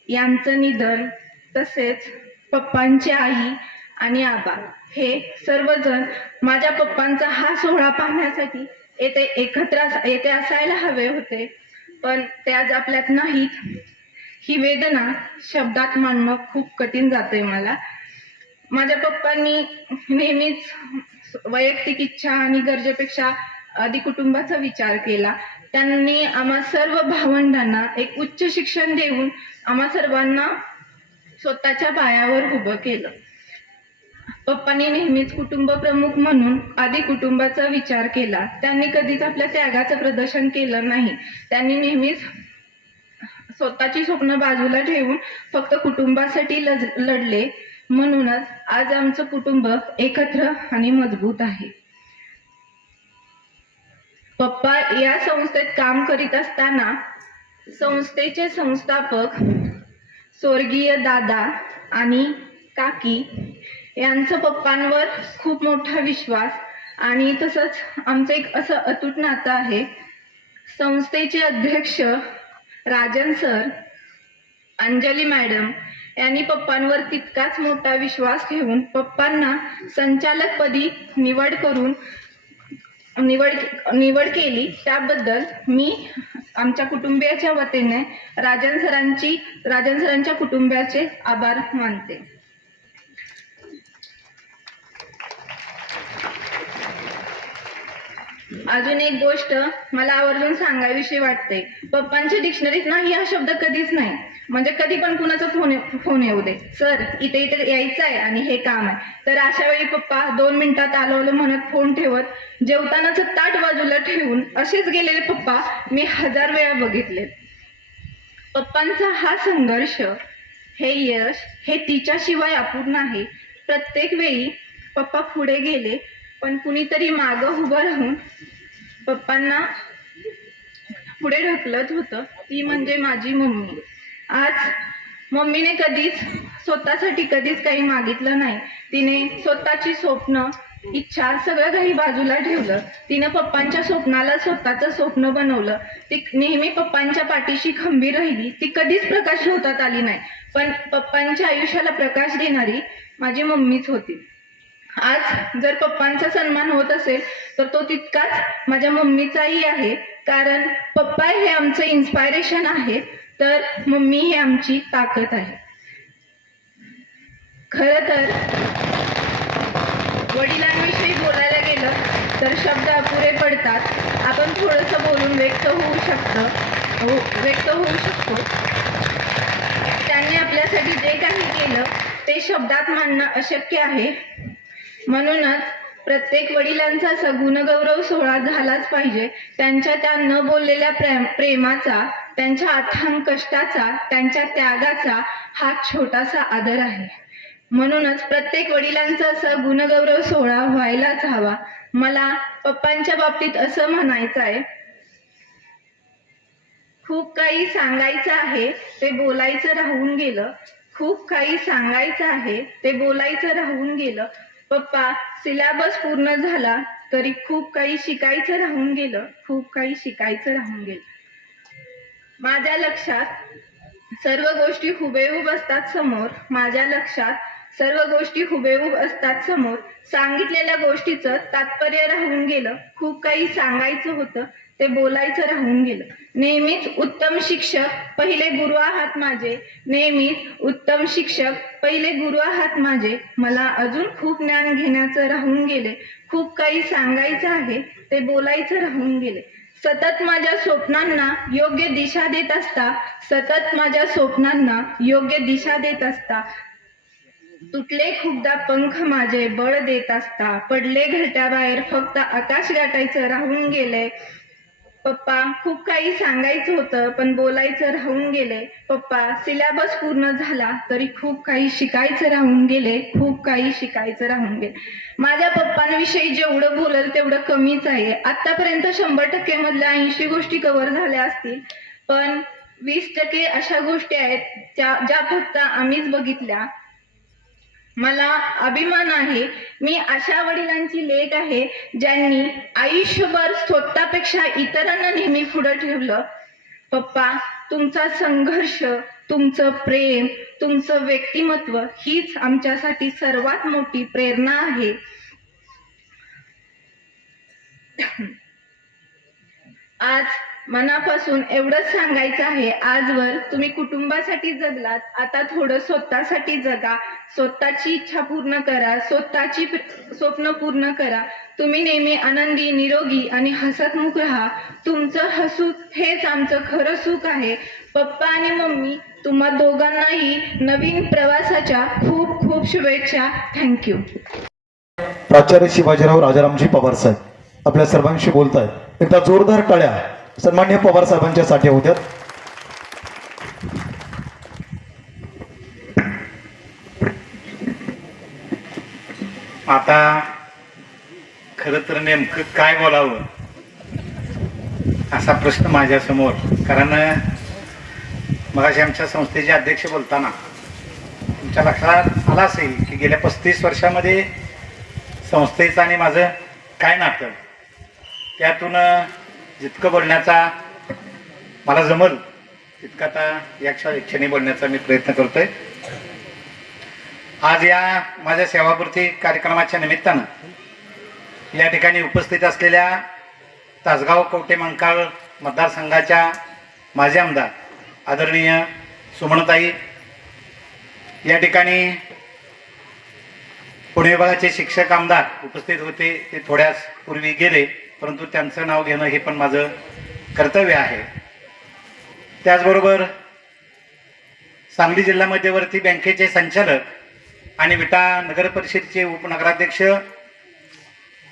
यांचं निधन, तसेच पप्पांची आई आणि आबा हे सर्वजण माझ्या पप्पांचा हा सोहळा पाहण्यासाठी येथे असायला हवे होते, पण ते आज आपल्यात नाहीत. ही वेदना शब्दात मांडणं खूप कठीण जातंय मला. माझ्या पप्पांनी नेहमीच वैयक्तिक इच्छा आणि गरजेपेक्षा अधिक कुटुंबाचा विचार केला. त्यांनी आम्हा सर्व भावंडांना एक उच्च शिक्षण देऊन आम्हा सर्वांना स्वतःच्या पायावर उभं केलं. पप्पांनी नेहमीच कुटुंब प्रमुख म्हणून आधी कुटुंबाचा विचार केला. त्यांनी कधीच आपल्या त्यागाचं प्रदर्शन केलं नाही. त्यांनी नेहमीच स्वतःची स्वप्न बाजूला ठेवून फक्त कुटुंबासाठी लढले. म्हणूनच आज आमचं कुटुंब एकत्र आणि मजबूत आहे. पप्पा या संस्थेत काम करीत असताना संस्थेचे संस्थापक स्वर्गीय दादा आणि काकी यांचं पप्पांवर खूप मोठा विश्वास आणि तसंच आमचं एक असं अतूट नातं आहे. संस्थेचे अध्यक्ष राजन सर, अंजली मॅडम यांनी पप्पांवर तितकाच मोठा विश्वास ठेवून पप्पांना संचालकपदी निवड केली. त्याबद्दल मी आमच्या कुटुंबियाच्या वतीने राजन सरांच्या कुटुंबियाचे आभार मानते. अजून एक गोष्ट मला आवर्जून सांगावीशी वाटते. पप्पांच्या डिक्शनरीत नाही हा शब्द कधीच नाही. म्हणजे कधी पण कुणाचा फोन येऊ दे, सर इथे यायचं आहे आणि हे काम आहे, तर अशा वेळी पप्पा 2 मिनिटात आलो म्हणत फोन ठेवत, जेवतानाचं ताट बाजूला ठेवून असेच गेलेले पप्पा मी 1000 वेळा बघितले. पप्पांचा हा संघर्ष, हे यश हे तिच्याशिवाय अपूर्ण आहे. प्रत्येक वेळी पप्पा पुढे गेले, पण कुणीतरी मागं उभं राहून पप्पांना पुढे ढकलत होतं ती म्हणजे माझी मम्मी. आज मम्मीने कधीच स्वतःसाठी कधीच काही मागितलं नाही. तिने स्वतःची स्वप्न, इच्छा सगळं काही बाजूला ठेवलं. तिनं पप्पांच्या स्वप्नाला स्वतःचं स्वप्न बनवलं. ती नेहमी पप्पांच्या पाठीशी खंबीर राहिली. ती कधीच प्रकाश होतात आली नाही, पण पप्पांच्या आयुष्याला प्रकाश देणारी माझी मम्मीच होती. आज जर पप्पांचा सन्मान होत असेल तर तो तितकाच माझ्या मम्मीचाही आहे. कारण पप्पा हे आमचं इन्स्पायरेशन आहे, तर मम्मी ही आमची ताकद आहे. खरं तर वडिलांविषयी बोलायला गेलं तर शब्द अपुरे पडतात. आपण थोडंसं बोलून व्यक्त होऊ शकतो. त्यांनी आपल्यासाठी जे काही केलं ते शब्दात मांडणं अशक्य आहे. म्हणूनच प्रत्येक वडिलांचा असा गुणगौरव सोहळा झालाच पाहिजे. त्यांच्या त्या न बोललेल्या प्रेमाचा, त्यांच्या अथांग कष्टाचा, त्यांच्या त्यागाचा हा छोटासा आदर आहे. म्हणूनच प्रत्येक वडिलांचा असा गुणगौरव सोहळा व्हायलाच हवा. मला पप्पांच्या बाबतीत असं म्हणायचं आहे, खूप काही सांगायचं आहे ते बोलायचं राहून गेलं. खूप काही सांगायचं आहे ते बोलायचं राहून गेलं. पप्पा, सिलेबस पूर्ण झाला तरी खूप काही शिकायचं राहून गेलं. खूप काही शिकायचं राहून गेलं. माझ्या लक्षात सर्व गोष्टी हुबेहूब असतात समोर. माझ्या लक्षात सर्व गोष्टी हुबेहूब असतात समोर. सांगितलेल्या गोष्टीचं तात्पर्य राहून गेलं. खूप काही सांगायचं होतं ते बोलायचं राहून गेलं. नेहमीच उत्तम शिक्षक पहिले गुरु आहात माझे. नेहमीच उत्तम शिक्षक पहिले गुरु आहात माझे. मला अजून खूप ज्ञान घेण्याचं राहून गेले. खूप काही सांगायचं आहे ते बोलायचं राहून गेले. सतत माझ्या स्वप्नांना योग्य दिशा देत असता. सतत माझ्या स्वप्नांना योग्य दिशा देत असता. तुटले खूपदा पंख माझे बळ देत असता. पडले घरट्याबाहेर फक्त आकाश गाठायचं राहून गेले. पप्पा, खूप काही सांगायचं होतं पण बोलायचं राहून गेले. पप्पा, सिलेबस पूर्ण झाला तरी खूप काही शिकायचं राहून गेले. खूप काही शिकायचं राहून गेले. माझ्या पप्पांविषयी जेवढं बोलल तेवढं कमीच आहे. आतापर्यंत 100% मधल्या 80 गोष्टी कव्हर झाल्या असतील, पण 20% अशा गोष्टी आहेत ज्या फक्त आम्हीच बघितल्या. मला अभिमान आहे, मी अशा वडिलांची लेक आहे ज्यांनी आयुष्यभर स्वतःपेक्षा इतरांना नेहमी पुढे ठेवलं. पप्पा, तुमचा संघर्ष, तुमचं प्रेम, तुमचं व्यक्तिमत्व हीच आमच्यासाठी सर्वात मोठी प्रेरणा आहे. आज मनापासून एवढंच सांगायचं आहे, आजवर तुम्ही कुटुंबासाठी जगलात, आता थोडं स्वतःसाठी जगा. स्वतःची इच्छा पूर्ण करा. स्वतःची स्वप्न पूर्ण करा. तुम्ही नेहमी आनंदी, निरोगी आणि हसतमुख राहा. तुमचं हसू हेच आमचं खरं सुख आहे. पप्पा आणि मम्मी, तुम्हा दोघांनाही नवीन प्रवासाच्या खूप खूप शुभेच्छा. थँक्यू. प्राचार्य शिवाजीराव राजारामजी पवार साहेब आपल्या सर्वांशी बोलत आहेत. एकदा जोरदार टाळ्या सन्माननीय पवार साहेबांच्या साठी होत्या. आता खरं तर नेमकं काय बोलावं असा प्रश्न माझ्या समोर. कारण मगाशी आमच्या संस्थेचे अध्यक्ष बोलताना तुमच्या लक्षात आला असेल की गेल्या 35 वर्षामध्ये संस्थेचं आणि माझं काय नातं, त्यातून जितकं बोलण्याचा मला जमल तितकं आता या क्षणी बोलण्याचा मी प्रयत्न करतोय. आज या माझ्या सेवापूर्ती कार्यक्रमाच्या निमित्तानं या ठिकाणी उपस्थित असलेल्या तासगाव कवठे मंकाळ मतदारसंघाच्या माजी आमदार आदरणीय सुमनताई, या ठिकाणी पुणे विभागाचे शिक्षक आमदार उपस्थित होते. ते थोड्याच पूर्वी गेले, परंतु त्यांचं नाव घेणं हे पण माझं कर्तव्य आहे. त्याचबरोबर सांगली जिल्हा मध्यवर्ती बँकेचे संचालक आणि विटा नगर परिषदेचे उपनगराध्यक्ष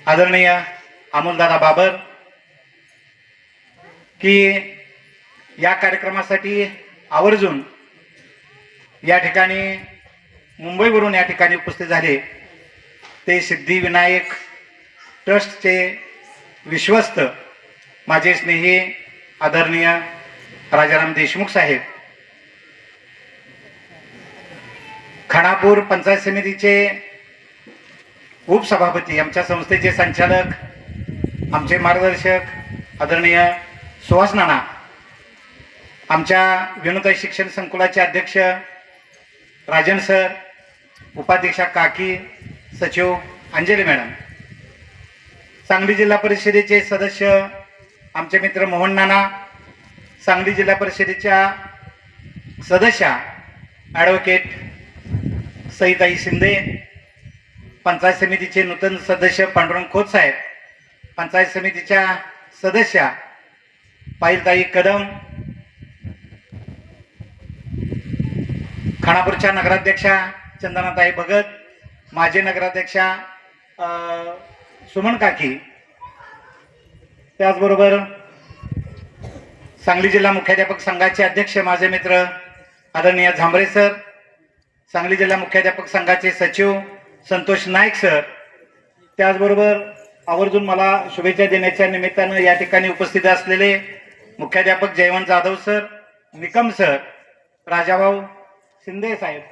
आदरणीय अमोलदादा बाबर, की या कार्यक्रमासाठी आवर्जून या ठिकाणी मुंबईवरून या ठिकाणी उपस्थित झाले. ते सिद्धिविनायक ट्रस्टचे विश्वस्त माझे स्नेही आदरणीय राजाराम देशमुख साहेब, खानापूर पंचायत समितीचे उपसभापती, आमच्या संस्थेचे संचालक, आमचे मार्गदर्शक आदरणीय सुहास नाना, आमच्या वेणुताई शिक्षण संकुलाचे अध्यक्ष राजन सर, उपाध्यक्षा काकी, सचिव अंजली मॅडम, सांगली जिल्हा परिषदेचे सदस्य आमचे मित्र मोहन नाना, सांगली जिल्हा परिषदेच्या सदस्या ॲडव्होकेट सईताई शिंदे, पंचायत समितीचे नूतन सदस्य पांडुरंग खोत साहेब, पंचायत समितीच्या सदस्या पायलताई कदम, खानापूरच्या नगराध्यक्षा चंदनाताई भगत, माजी नगराध्यक्षा सुमन काकी, त्याचबरोबर सांगली जिल्हा मुख्याध्यापक संघाचे अध्यक्ष माझे मित्र आदरणीय झांबरे सर, सांगली जिल्हा मुख्याध्यापक संघाचे सचिव संतोष नाईक सर, त्याचबरोबर आवर्जून मला शुभेच्छा देण्याच्या निमित्तानं या ठिकाणी उपस्थित असलेले मुख्याध्यापक जयवंत जाधव सर, निकम सर, राजाभाऊ शिंदे साहेब,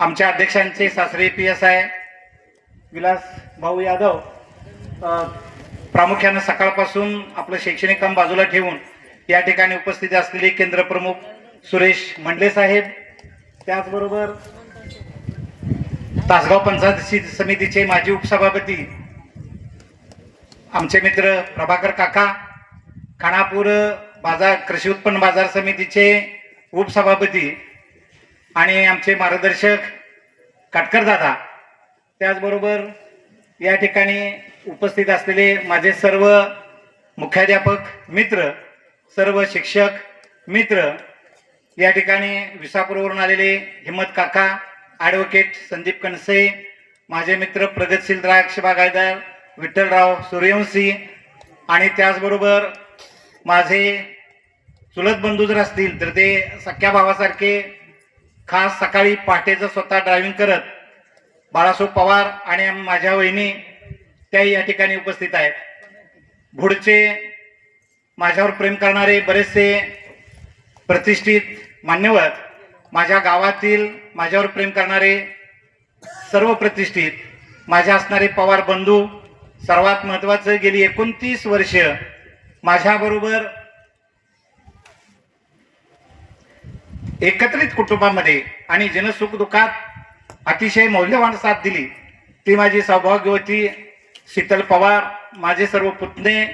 आमच्या अध्यक्षांचे सासरे PSI विलास भाऊ यादव, प्रामुख्यानं सकाळपासून आपलं शैक्षणिक काम बाजूला ठेवून या ठिकाणी उपस्थित असलेले केंद्र प्रमुख सुरेश मंडले साहेब, त्याचबरोबर तासगाव पंचायत समितीचे माजी उपसभापती आमचे मित्र प्रभाकर काका, खानापूर बाजार कृषी उत्पन्न बाजार समितीचे उपसभापती आणि आमचे मार्गदर्शक काटकर दादा, त्याचबरोबर या ठिकाणी उपस्थित असलेले माझे सर्व मुख्याध्यापक मित्र, सर्व शिक्षक मित्र, या ठिकाणी विसापूरवरून आलेले हिम्मत काका, ॲडव्होकेट संदीप कणसे, माझे मित्र प्रगतशील द्राक्ष बागायतदार विठ्ठलराव सूर्यवंशी, आणि त्याचबरोबर माझे चुलत बंधू जर असतील तर ते सख्या भावासारखे, खास सकाळी पहाटेचं स्वतः ड्रायव्हिंग करत बाळासाहेब पवार आणि माझ्या वहिनी त्याही या ठिकाणी उपस्थित आहेत. भुडचे माझ्यावर प्रेम करणारे बरेचसे प्रतिष्ठित मान्यवर, माझ्या गावातील माझ्यावर प्रेम करणारे सर्व प्रतिष्ठित माझ्या असणारे पवार बंधू, सर्वात महत्त्वाचं गेली 29 वर्ष माझ्याबरोबर एकत्रित कुटुंबामध्ये आणि जनसुख दुःखात अतिशय मौल्यवान साथ दिली ती माझी सौभाग्यवती शीतल पवार, माझे सर्व पुतणे,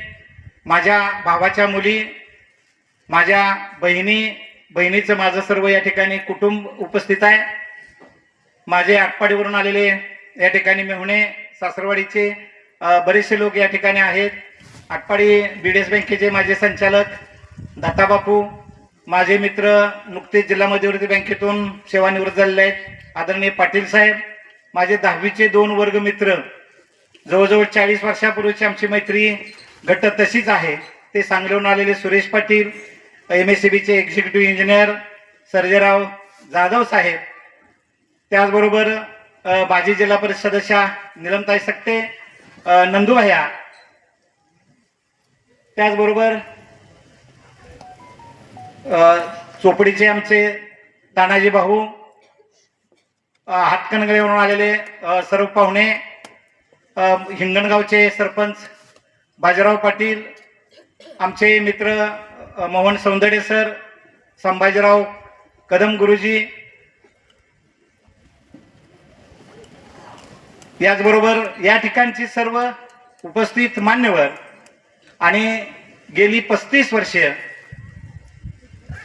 माझ्या भावाच्या मुली, माझ्या बहिणीचं माझं सर्व या ठिकाणी कुटुंब उपस्थित आहे. माझे आटपाडीवरून आलेले या ठिकाणी मेहुणे, सासरवाडीचे बरेचसे लोक या ठिकाणी आहेत. आटपाडी BDS बँकेचे माझे संचालक दत्ताबापू, माझे मित्र नुकतेच जिल्हा मध्यवर्ती बँकेतून सेवानिवृत्त झालेले आहेत आदरणीय पाटील साहेब, माझे 10वीचे 2 वर्ग मित्र, जवळजवळ 40 वर्षापूर्वीची आमची मैत्री घट्ट तशीच आहे. ते सांगलीहून आलेले सुरेश पाटील, MSCBचे एक्झिक्युटिव्ह इंजिनियर सर्जेराव जाधव साहेब, त्याचबरोबर माजी जिल्हा परिषद सदस्या निलमताई सकटे, नंदूभैया, त्याचबरोबर चोपडीचे आमचे तानाजी भाऊ, हातकणंगलेवरून आलेले सर्व पाहुणे, हिंगणगावचे सरपंच बाजीराव पाटील, आमचे मित्र मोहन सौंदडे सर, संभाजीराव कदम गुरुजी, याचबरोबर या ठिकाणची सर्व उपस्थित मान्यवर आणि गेली 35 वर्ष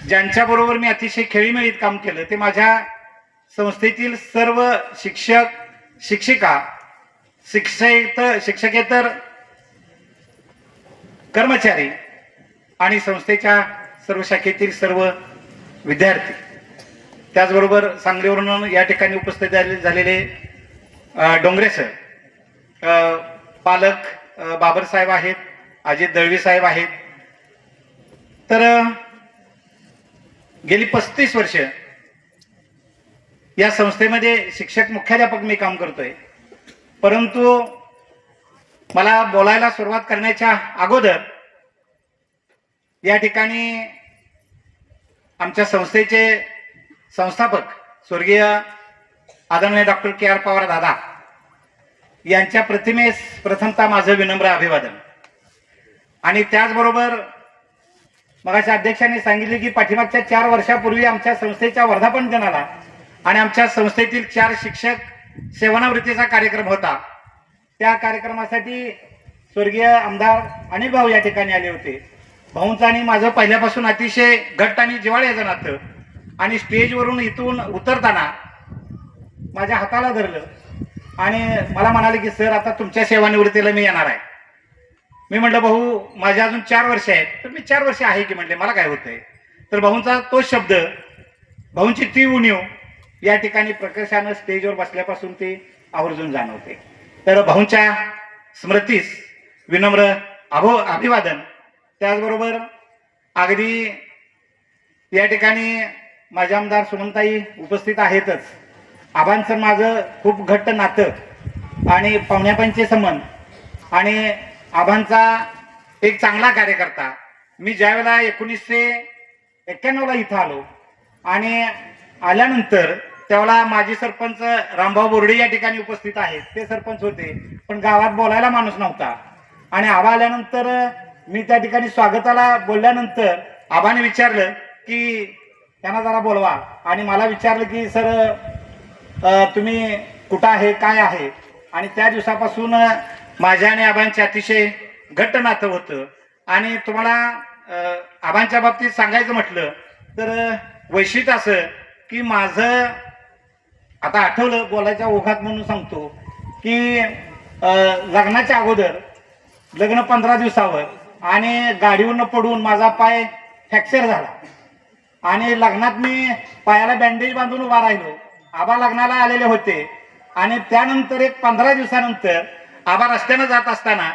ज्यांच्याबरोबर मी अतिशय खेळीमेळीत काम केलं ते माझ्या संस्थेतील सर्व शिक्षक, शिक्षिका, शिक्षकेतर कर्मचारी आणि संस्थेच्या सर्व शाखेतील सर्व विद्यार्थी, त्याचबरोबर सांगलीवरून या ठिकाणी उपस्थित झालेले डोंगरे सर, पालक बाबरसाहेब आहेत, अजित दळवी साहेब आहेत. तर गेली 35 वर्ष या संस्थेमध्ये शिक्षक मुख्याध्यापक मी काम करतोय. परंतु मला बोलायला सुरुवात करण्याच्या अगोदर या ठिकाणी आमच्या संस्थेचे संस्थापक स्वर्गीय आदरणीय डॉक्टर के.आर. पवार दादा यांच्या प्रतिमेस प्रथमतः माझं विनम्र अभिवादन. आणि त्याचबरोबर मगाच्या अध्यक्षांनी सांगितले की पाठीमागच्या 4 वर्षापूर्वी आमच्या संस्थेच्या वर्धापन दिनाला आणि आमच्या संस्थेतील 4 शिक्षक सेवानिवृत्तीचा कार्यक्रम होता. त्या कार्यक्रमासाठी स्वर्गीय आमदार अनिल भाऊ या ठिकाणी आले होते. भाऊंचं आणि माझं पहिल्यापासून अतिशय घट्ट आणि जिव्हाळ्याचं नातं. आणि स्टेजवरून इथून उतरताना माझ्या हाताला धरलं आणि मला म्हणाले की सर आता तुमच्या सेवानिवृत्तीला मी येणार आहे. मी म्हटलं भाऊ माझ्या अजून 4 वर्ष आहेत. तर मी 4 वर्ष आहे की म्हटले मला काय होतंय. तर भाऊंचा तो शब्द, भाऊंची ती उणीव या ठिकाणी प्रकर्षानं स्टेजवर बसल्यापासून ते आवर्जून जाणवते. तर भाऊंच्या स्मृतीस विनम्र अभिवादन. त्याचबरोबर अगदी या ठिकाणी माझे आमदार सुमनताई उपस्थित आहेतच. आबांचं माझं खूप घट्ट नातं आणि पाहुण्यापणचे संबंध आणि आबांचा एक चांगला कार्यकर्ता. मी ज्यावेळेला 1991ला इथं आलो आणि आल्यानंतर त्यावेळेला माजी सरपंच रामभाऊ बोर्डे या ठिकाणी उपस्थित आहेत. ते सरपंच होते पण गावात बोलायला माणूस नव्हता. आणि आबा आल्यानंतर मी त्या ठिकाणी स्वागताला बोलल्यानंतर आबाने विचारलं की त्यांना जरा बोलवा. आणि मला विचारलं की सर तुम्ही कुठं आहे काय आहे. आणि त्या दिवसापासून माझ्या आणि आबांचे अतिशय घट्ट नातं होतं. आणि तुम्हाला आबांच्या बाबतीत सांगायचं म्हटलं तर वैशिष्ट्य असं की माझं आता आठवलं बोलायच्या ओघात म्हणून सांगतो की लग्नाच्या अगोदर लग्न 15 दिवसावर आणि गाडीवरनं पडून माझा पाय फ्रॅक्चर झाला. आणि लग्नात मी पायाला बँडेज बांधून उभा राहिलो. आबा लग्नाला आलेले होते. आणि त्यानंतर एक 15 दिवसानंतर आबा रस्त्यानं जात असताना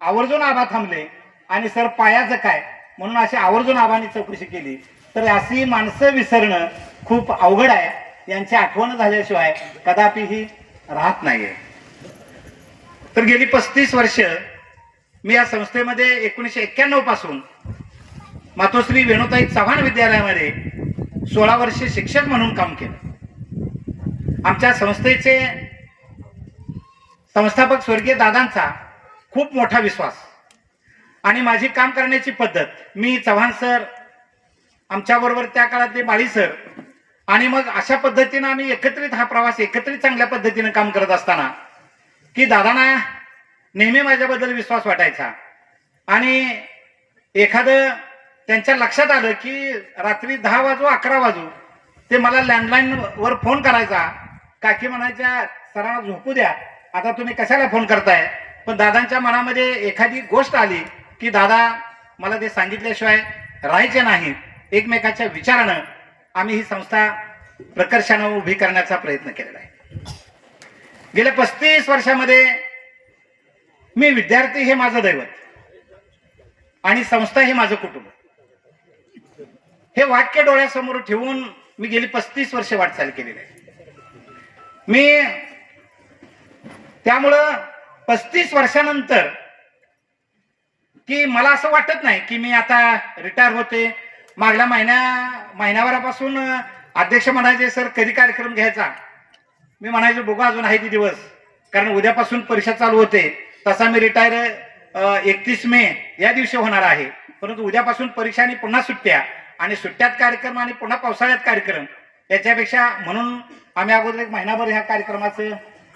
आवर्जून आबा थांबले आणि सर पायाचं काय म्हणून अशी आवर्जून आबांनी चौकशी केली. तर अशी माणसं विसरणं खूप अवघड आहे. यांची आठवण झाल्याशिवाय कदापिही राहत नाहीये. तर गेली 35 वर्ष मी या संस्थेमध्ये 1991 पासून मातोश्री वेणुताई चव्हाण विद्यालयामध्ये 16 वर्ष शिक्षक म्हणून काम केलं. आमच्या संस्थेचे संस्थापक स्वर्गीय दादांचा खूप मोठा विश्वास आणि माझी काम करण्याची पद्धत. मी चव्हाण सर, आमच्याबरोबर त्या काळातले बाळी सर आणि मग अशा पद्धतीनं आम्ही एकत्रित हा प्रवास एकत्रित चांगल्या पद्धतीनं काम करत असताना की दादांना नेहमी माझ्याबद्दल विश्वास वाटायचा. आणि एखादं त्यांच्या लक्षात आलं की रात्री 10 वाजू 11 वाजू ते मला लँडलाईन वर फोन करायचा. काकी म्हणायच्या सरांना झोपू द्या, आता तुम्ही कशाला फोन करताय. पण दादांच्या मनामध्ये एखादी गोष्ट आली की दादा मला ते सांगितल्याशिवाय राहायचे नाही. एकमेकाच्या विचारानं आम्ही ही संस्था प्रकर्षानं उभी करण्याचा प्रयत्न केलेला आहे. गेल्या 35 वर्षामध्ये मी विद्यार्थी हे माझं दैवत आणि संस्था हे माझं कुटुंब हे वाक्य डोळ्यासमोर ठेवून मी गेली 35 वर्ष वाटचाल केलेली आहे. मी त्यामुळं 35 वर्षानंतर की मला असं वाटत नाही की मी आता रिटायर होते. मागल्या महिन्याभरापासून अध्यक्ष म्हणायचे सर कधी कार्यक्रम घ्यायचा. मी म्हणायचो बघू अजून आहे ती दिवस, कारण उद्यापासून परीक्षा चालू होते. तसा मी रिटायर 31 मे या दिवशी होणार आहे. परंतु उद्यापासून परीक्षा आणि पुन्हा सुट्ट्या आणि सुट्ट्यात कार्यक्रम आणि पुन्हा पावसाळ्यात कार्यक्रम याच्यापेक्षा म्हणून आम्ही अगोदर 1 महिनाभर ह्या कार्यक्रमाचं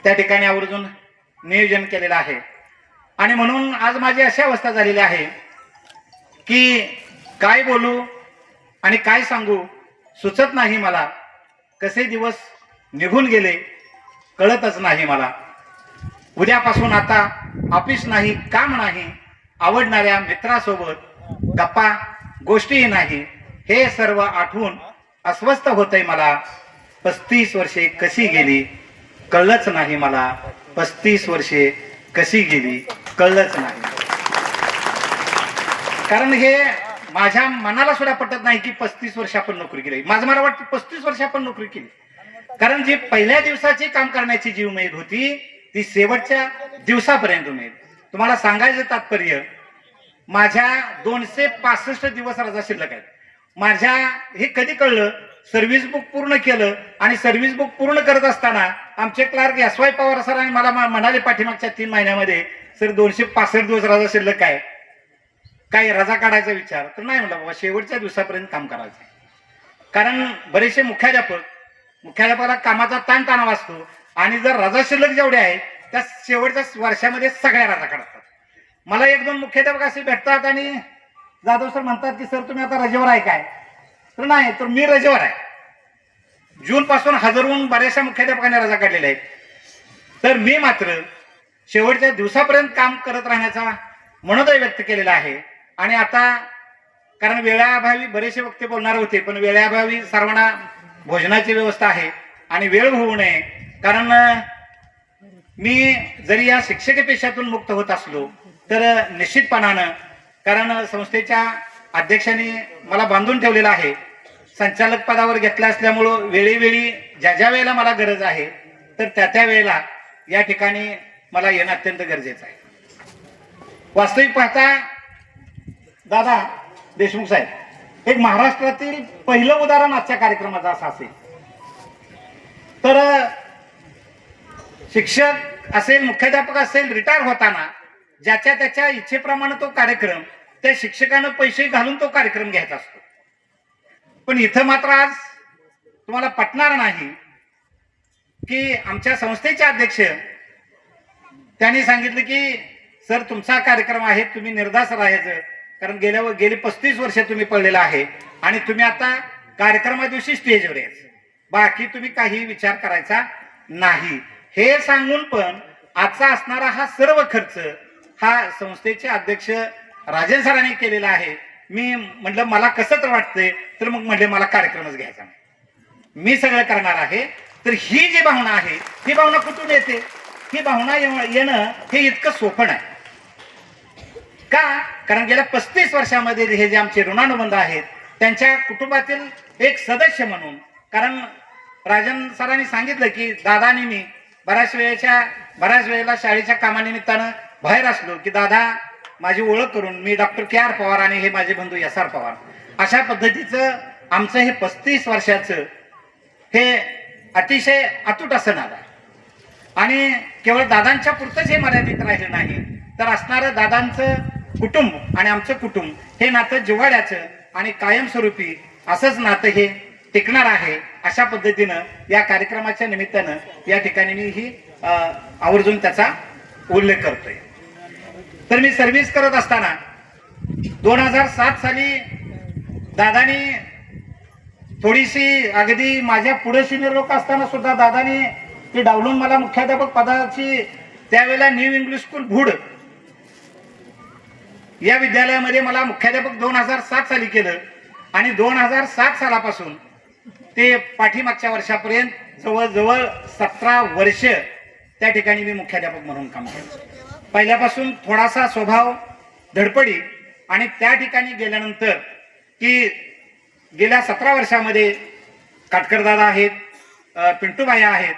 त्या ठिकाणी आवर्जून नियोजन केलेलं आहे. आणि म्हणून आज माझी अशी अवस्था झालेली आहे की काय बोलू आणि काय सांगू सुचत नाही मला. कसे दिवस निघून गेले कळतच नाही मला. उद्यापासून आता ऑफिस नाही, काम नाही, आवडणाऱ्या मित्रासोबत गप्पा गोष्टीही नाही. हे सर्व आठवून अस्वस्थ होतंय मला. 35 वर्षे कशी गेली कळलंच नाही मला. 35 वर्षे कशी गेली कळलंच नाही. कारण हे माझ्या मनाला सुद्धा पटत नाही की 35 वर्ष आपण नोकरी केली. मला वाटतं 35 वर्ष आपण नोकरी केली. कारण जी पहिल्या दिवसाची काम करण्याची जी उमेद होती ती शेवटच्या दिवसापर्यंत उमेद. तुम्हाला सांगायचं तात्पर्य माझ्या 265 दिवस रजा शिल्लक आहेत. माझ्या हे कधी कळलं, सर्व्हिस बुक पूर्ण केलं आणि सर्व्हिस बुक पूर्ण करत असताना आमचे क्लार्क SY पवार सरांनी मला म्हणाले पाठीमागच्या 3 महिन्यामध्ये, सर 265 दिवस रजा शिल्लक आहे, काय रजा काढायचा विचार? तर नाही म्हटलं बाबा, शेवटच्या दिवसापर्यंत काम करायचं. कारण बरेचसे मुख्याध्यापकाला कामाचा ताणतणाव असतो आणि जर रजा शिल्लक जेवढे आहेत त्या शेवटच्या वर्षामध्ये सगळ्या रजा काढतात. मला 1-2 मुख्याध्यापक असे भेटतात आणि जाधव सर म्हणतात की सर तुम्ही आता रजेवर आहे काय? तर नाही, तर मी रजेवर आहे. जून पासून हजारहून बऱ्याचशा मुख्याध्यापकांनी रजा काढलेल्या आहेत. तर मी मात्र शेवटच्या दिवसापर्यंत काम करत राहण्याचा मनोदय व्यक्त केलेला आहे. आणि आता कारण वेळाअभावी बरेचसे वक्ते बोलणार होते, पण वेळाअभावी सर्वांना भोजनाची व्यवस्था आहे आणि वेळ होऊ नये. कारण मी जरी या शिक्षक पेशातून मुक्त होत असलो तर निश्चितपणानं, कारण संस्थेच्या अध्यक्षांनी मला बांधून ठेवलेलं आहे, संचालक पदावर घेतलं असल्यामुळं वेळोवेळी ज्या वेळेला मला गरज आहे तर त्या वेळेला या ठिकाणी मला येणं अत्यंत गरजेचं आहे. वास्तविक पाहता दादा देशमुख साहेब, एक महाराष्ट्रातील पहिलं उदाहरण आजच्या कार्यक्रमाचं असं असेल तर शिक्षक असेल, मुख्याध्यापक असेल, रिटायर होताना ज्याच्या त्याच्या इच्छेप्रमाणे तो कार्यक्रम, त्या शिक्षकानं पैसे घालून तो कार्यक्रम घ्यायचा असतो. पण इथं मात्र आज तुम्हाला पटणार नाही की आमच्या संस्थेचे अध्यक्ष त्यांनी सांगितलं की सर तुमचा कार्यक्रम आहे, तुम्ही निर्धास्त राहायचं, कारण गेली 35 वर्ष तुम्ही पडलेला आहे आणि तुम्ही आता कार्यक्रमा दिवशी स्टेजवर यायचं, बाकी तुम्ही काही विचार करायचा नाही. हे सांगून पण आजचा असणारा हा सर्व खर्च हा संस्थेचे अध्यक्ष राजन सरांनी केलेला आहे. मी म्हटलं मला कसं तर वाटतंय, तर मग म्हटले मला कार्यक्रमच घ्यायचा नाही, मी सगळं करणार आहे. तर ही जी भावना आहे, ही भावना कुठून येते? ही भावना येणं हे इतकं सोपं आहे. का? कारण गेल्या 35 वर्षामध्ये हे जे आमचे ऋणानुबंध आहेत त्यांच्या कुटुंबातील एक सदस्य म्हणून, कारण राजन सरांनी सांगितलं की दादा आणि मी बऱ्याच वेळेला शाळेच्या कामानिमित्तानं बाहेर असलो की दादा माझी ओळख करून, मी डॉक्टर KR पवार आणि हे माझे बंधू SR पवार, अशा पद्धतीचं आमचं हे 35 वर्षाचं हे अतिशय अतूट असं नातं आहे. आणि केवळ दादांच्या पुरतंच हे मर्यादित राहिलं नाही, तर असणारं दादांचं कुटुंब आणि आमचं कुटुंब हे नातं जिव्हाळ्याचं आणि कायमस्वरूपी असंच नातं हे टिकणार आहे. अशा पद्धतीनं या कार्यक्रमाच्या निमित्तानं या ठिकाणी मी ही आवर्जून त्याचा उल्लेख करतोय. तर मी सर्व्हिस करत असताना 2007 साली दादानी थोडीशी, अगदी माझ्या पुढे सिनियर लोक असताना सुद्धा दादानी ती डावलून मला मुख्याध्यापक पदाची, त्यावेळेला न्यू इंग्लिश स्कूल भूड या विद्यालयामध्ये मला मुख्याध्यापक 2007 साली केलं आणि 2007 सालापासून ते पाठीमागच्या वर्षापर्यंत जवळजवळ 17 वर्ष त्या ठिकाणी मी मुख्याध्यापक म्हणून काम केलं. पहिल्यापासून थोडासा स्वभाव धडपडी आणि त्या ठिकाणी गेल्यानंतर की गेल्या 17 वर्षामध्ये काटकर दादा आहेत, पिंटूबाई आहेत,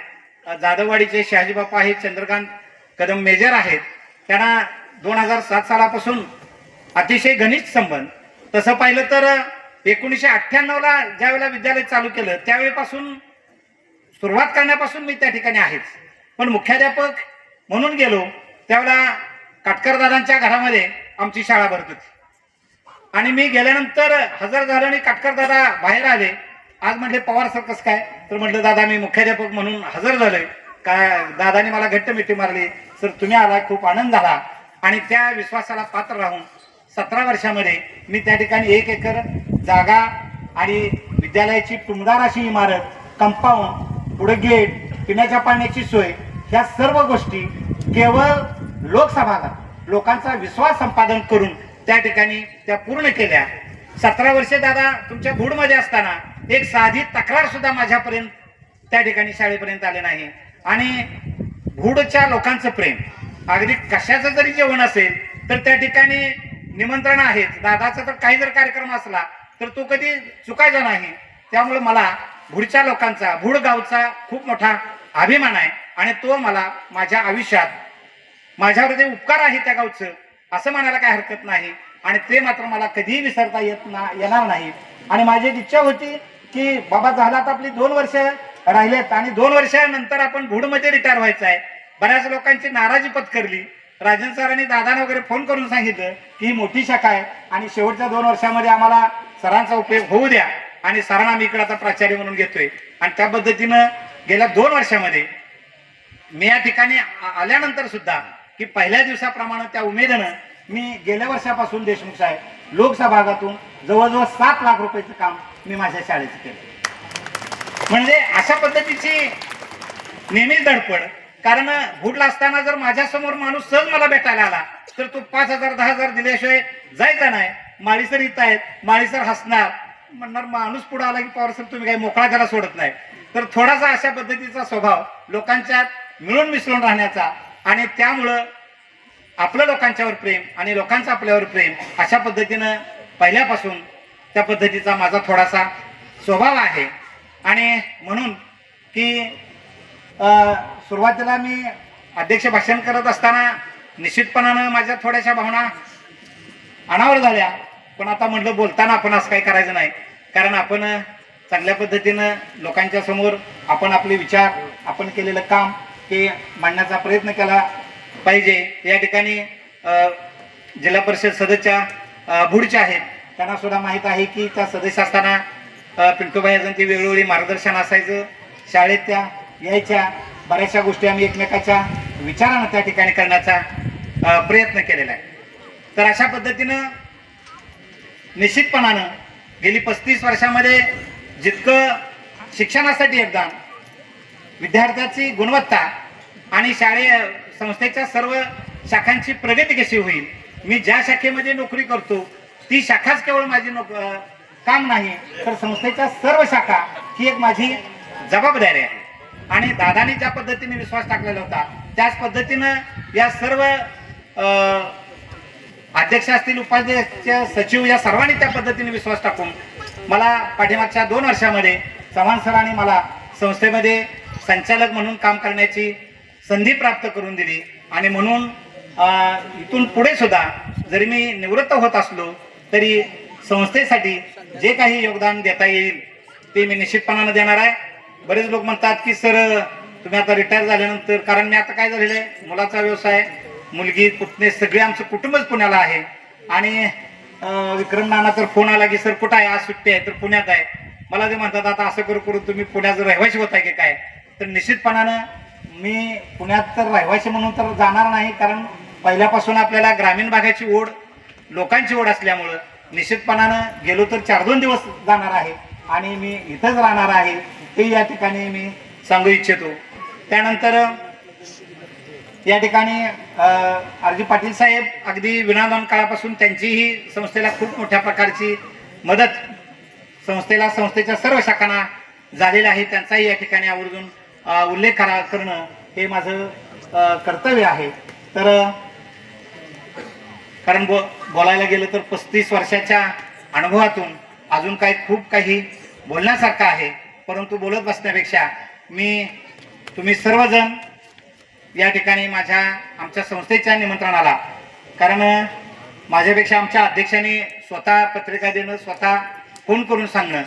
जाधववाडीचे शहाजी बाप्पा आहेत, चंद्रकांत कदम मेजर आहेत, त्यांना 2007 सालापासून अतिशय घनिष्ठ संबंध. तसं पाहिलं तर 1998ला ज्यावेळेला विद्यालय चालू केलं त्यावेळेपासून, सुरुवात करण्यापासून मी त्या ठिकाणी आहेच. पण मुख्याध्यापक म्हणून गेलो त्यावेळेला काटकरदादांच्या घरामध्ये आमची शाळा भरत होती आणि मी गेल्यानंतर हजर झालो आणि काटकरदादा बाहेर आले. आज म्हटले पवार सर कसं काय? तर म्हटलं दादा मी मुख्याध्यापक म्हणून हजर झालोय. काय दादानी मला घट्ट मिठी मारली, सर तुम्ही आला, खूप आनंद झाला. आणि त्या विश्वासाला पात्र राहून 17 वर्षामध्ये मी त्या ठिकाणी 1 एकर जागा आणि विद्यालयाची टुमदार अशी इमारत, कंपाऊंड, पुढे गेट, पिण्याच्या पाण्याची सोय, ह्या सर्व गोष्टी केवळ लोकसभागात लोकांचा विश्वास संपादन करून त्या ठिकाणी त्या पूर्ण केल्या. 17 वर्षे दादा तुमच्या भूडमध्ये असताना एक साधी तक्रार सुद्धा माझ्यापर्यंत त्या ठिकाणी शाळेपर्यंत आले नाही. आणि भूडच्या लोकांचं प्रेम, अगदी कशाचं जरी जेवण असेल तर त्या ठिकाणी निमंत्रण आहेत. दादाचा तर काही जर कार्यक्रम असला तर तो कधी चुकायचा नाही. त्यामुळे मला भूडच्या लोकांचा, भूड गावचा खूप मोठा अभिमान आहे आणि तो मला माझ्या आयुष्यात, माझ्यावर जे उपकार आहे त्या गावचं असं म्हणायला काही हरकत नाही. आणि ते मात्र मला कधीही विसरता येणार नाही. आणि माझी एक इच्छा होती की बाबा झाला तर आपली 2 वर्ष राहिलेत आणि 2 वर्षानंतर आपण भूडमध्ये रिटायर व्हायचं आहे. बऱ्याच लोकांची नाराजी पत्करली. राजन सरांनी दादांना वगैरे फोन करून सांगितलं की ही मोठी शाखा आहे आणि शेवटच्या 2 वर्षामध्ये आम्हाला सरांचा उपयोग होऊ द्या आणि सरांना मी इकडे आता प्राचार्य म्हणून घेतोय. आणि त्या पद्धतीनं गेल्या 2 वर्षामध्ये मी या ठिकाणी आल्यानंतर सुद्धा की पहिल्या दिवसाप्रमाणे त्या उमेदीनं मी गेल्या वर्षापासून देशमुख साहेब लोकसभा भागातून जवळजवळ 7 लाख रुपयाचं काम मी माझ्या शाळेचं केलं. म्हणजे अशा पद्धतीची नेहमीच धडपड. कारण भूडला असताना जर माझ्यासमोर माणूस सहज मला भेटायला आला तर तो 5,000 10,000 दिल्याशिवाय जायचा नाही. माळीसर इथं आहेत, माळीसर हसणार, म्हणणार माणूस पुढे आला की पवार सर तुम्ही काही मोकळा त्याला सोडत नाही. तर थोडासा अशा पद्धतीचा स्वभाव लोकांच्यात मिळून मिसळून राहण्याचा आणि त्यामुळं आपलं लोकांच्यावर प्रेम आणि लोकांचं आपल्यावर प्रेम अशा पद्धतीनं पहिल्यापासून त्या पद्धतीचा माझा थोडासा स्वभाव आहे. आणि म्हणून की सुरुवातीला मी अध्यक्ष भाषण करत असताना निश्चितपणानं माझ्या थोड्याशा भावना अनावर झाल्या. पण आता म्हटलं बोलताना आपण असं काही करायचं नाही. कारण आपण चांगल्या पद्धतीनं लोकांच्या समोर आपण आपले विचार आपण केलेलं काम ते मांडण्याचा प्रयत्न केला पाहिजे. या ठिकाणी जिल्हा परिषद सदस्य भूडच्या आहेत, त्यांना सुद्धा माहीत आहे की त्या सदस्य असताना पिंटूबाई अजून वेगवेगळी मार्गदर्शन असायचं. शाळेत त्या यायच्या, बऱ्याचशा गोष्टी आम्ही एकमेकाच्या विचारानं त्या ठिकाणी करण्याचा प्रयत्न केलेला आहे. तर अशा पद्धतीनं निश्चितपणानं गेली 35 वर्षामध्ये जितकं शिक्षणासाठी योगदान, विद्यार्थ्याची गुणवत्ता आणि संस्थेच्या सर्व शाखांची प्रगती कशी होईल, मी ज्या शाखेमध्ये नोकरी करतो ती शाखाच केवळ माझी काम नाही तर संस्थेच्या सर्व शाखा ही एक माझी जबाबदारी आहे. आणि दादानी ज्या पद्धतीने विश्वास टाकलेला होता त्याच पद्धतीनं या सर्व अध्यक्ष असतील, उपाध्यक्ष, सचिव या सर्वांनी त्या पद्धतीने विश्वास टाकून मला पाठीमागच्या 2 वर्षामध्ये चव्हाण सरांनी मला संस्थेमध्ये संचालक म्हणून काम करण्याची संधी प्राप्त करून दिली. आणि म्हणून इथून पुढे सुद्धा जरी मी निवृत्त होत असलो तरी संस्थेसाठी जे काही योगदान देता येईल ते मी निश्चितपणानं देणार आहे. बरेच लोक म्हणतात की सर तुम्ही आता रिटायर झाल्यानंतर, कारण मी आता काय झालेलं आहे, मुलाचा व्यवसाय, मुलगी, पुतणे सगळे आमचं कुटुंबच पुण्याला आहे. आणि विक्रम नाना तर फोन आला की सर कुठं आहे, आज सुट्टी आहे, तर पुण्यात आहे. मला ते म्हणतात आता असं करून तुम्ही पुण्याचं रहिवासी होत आहे की काय. तर निश्चितपणानं मी पुण्यात तर रहिवासी म्हणून तर जाणार नाही, कारण पहिल्यापासून आपल्याला ग्रामीण भागाची ओढ, लोकांची ओढ असल्यामुळं निश्चितपणानं गेलो तर 4-2 दिवस जाणार आहे आणि मी इथंच राहणार आहे हे या ठिकाणी मी सांगू इच्छितो. त्यानंतर या ठिकाणी आर.जी. पाटील साहेब अगदी विनादान काळापासून त्यांचीही संस्थेला खूप मोठ्या प्रकारची मदत संस्थेच्या सर्व शाखांना झालेला आहे. त्यांचाही या ठिकाणी आवर्जून उल्लेख करणं हे माझं कर्तव्य आहे. तर कारण बोलायला गेलं तर 35 वर्षाच्या अनुभवातून अजून खूप काही बोलण्यासारखं आहे. परंतु बोलत बसण्यापेक्षा तुम्ही सर्वजण या ठिकाणी आमच्या संस्थेच्या निमंत्रणाला, कारण माझ्यापेक्षा आमच्या अध्यक्षांनी स्वतः पत्रिका देणं, स्वतः फोन करून सांगणं,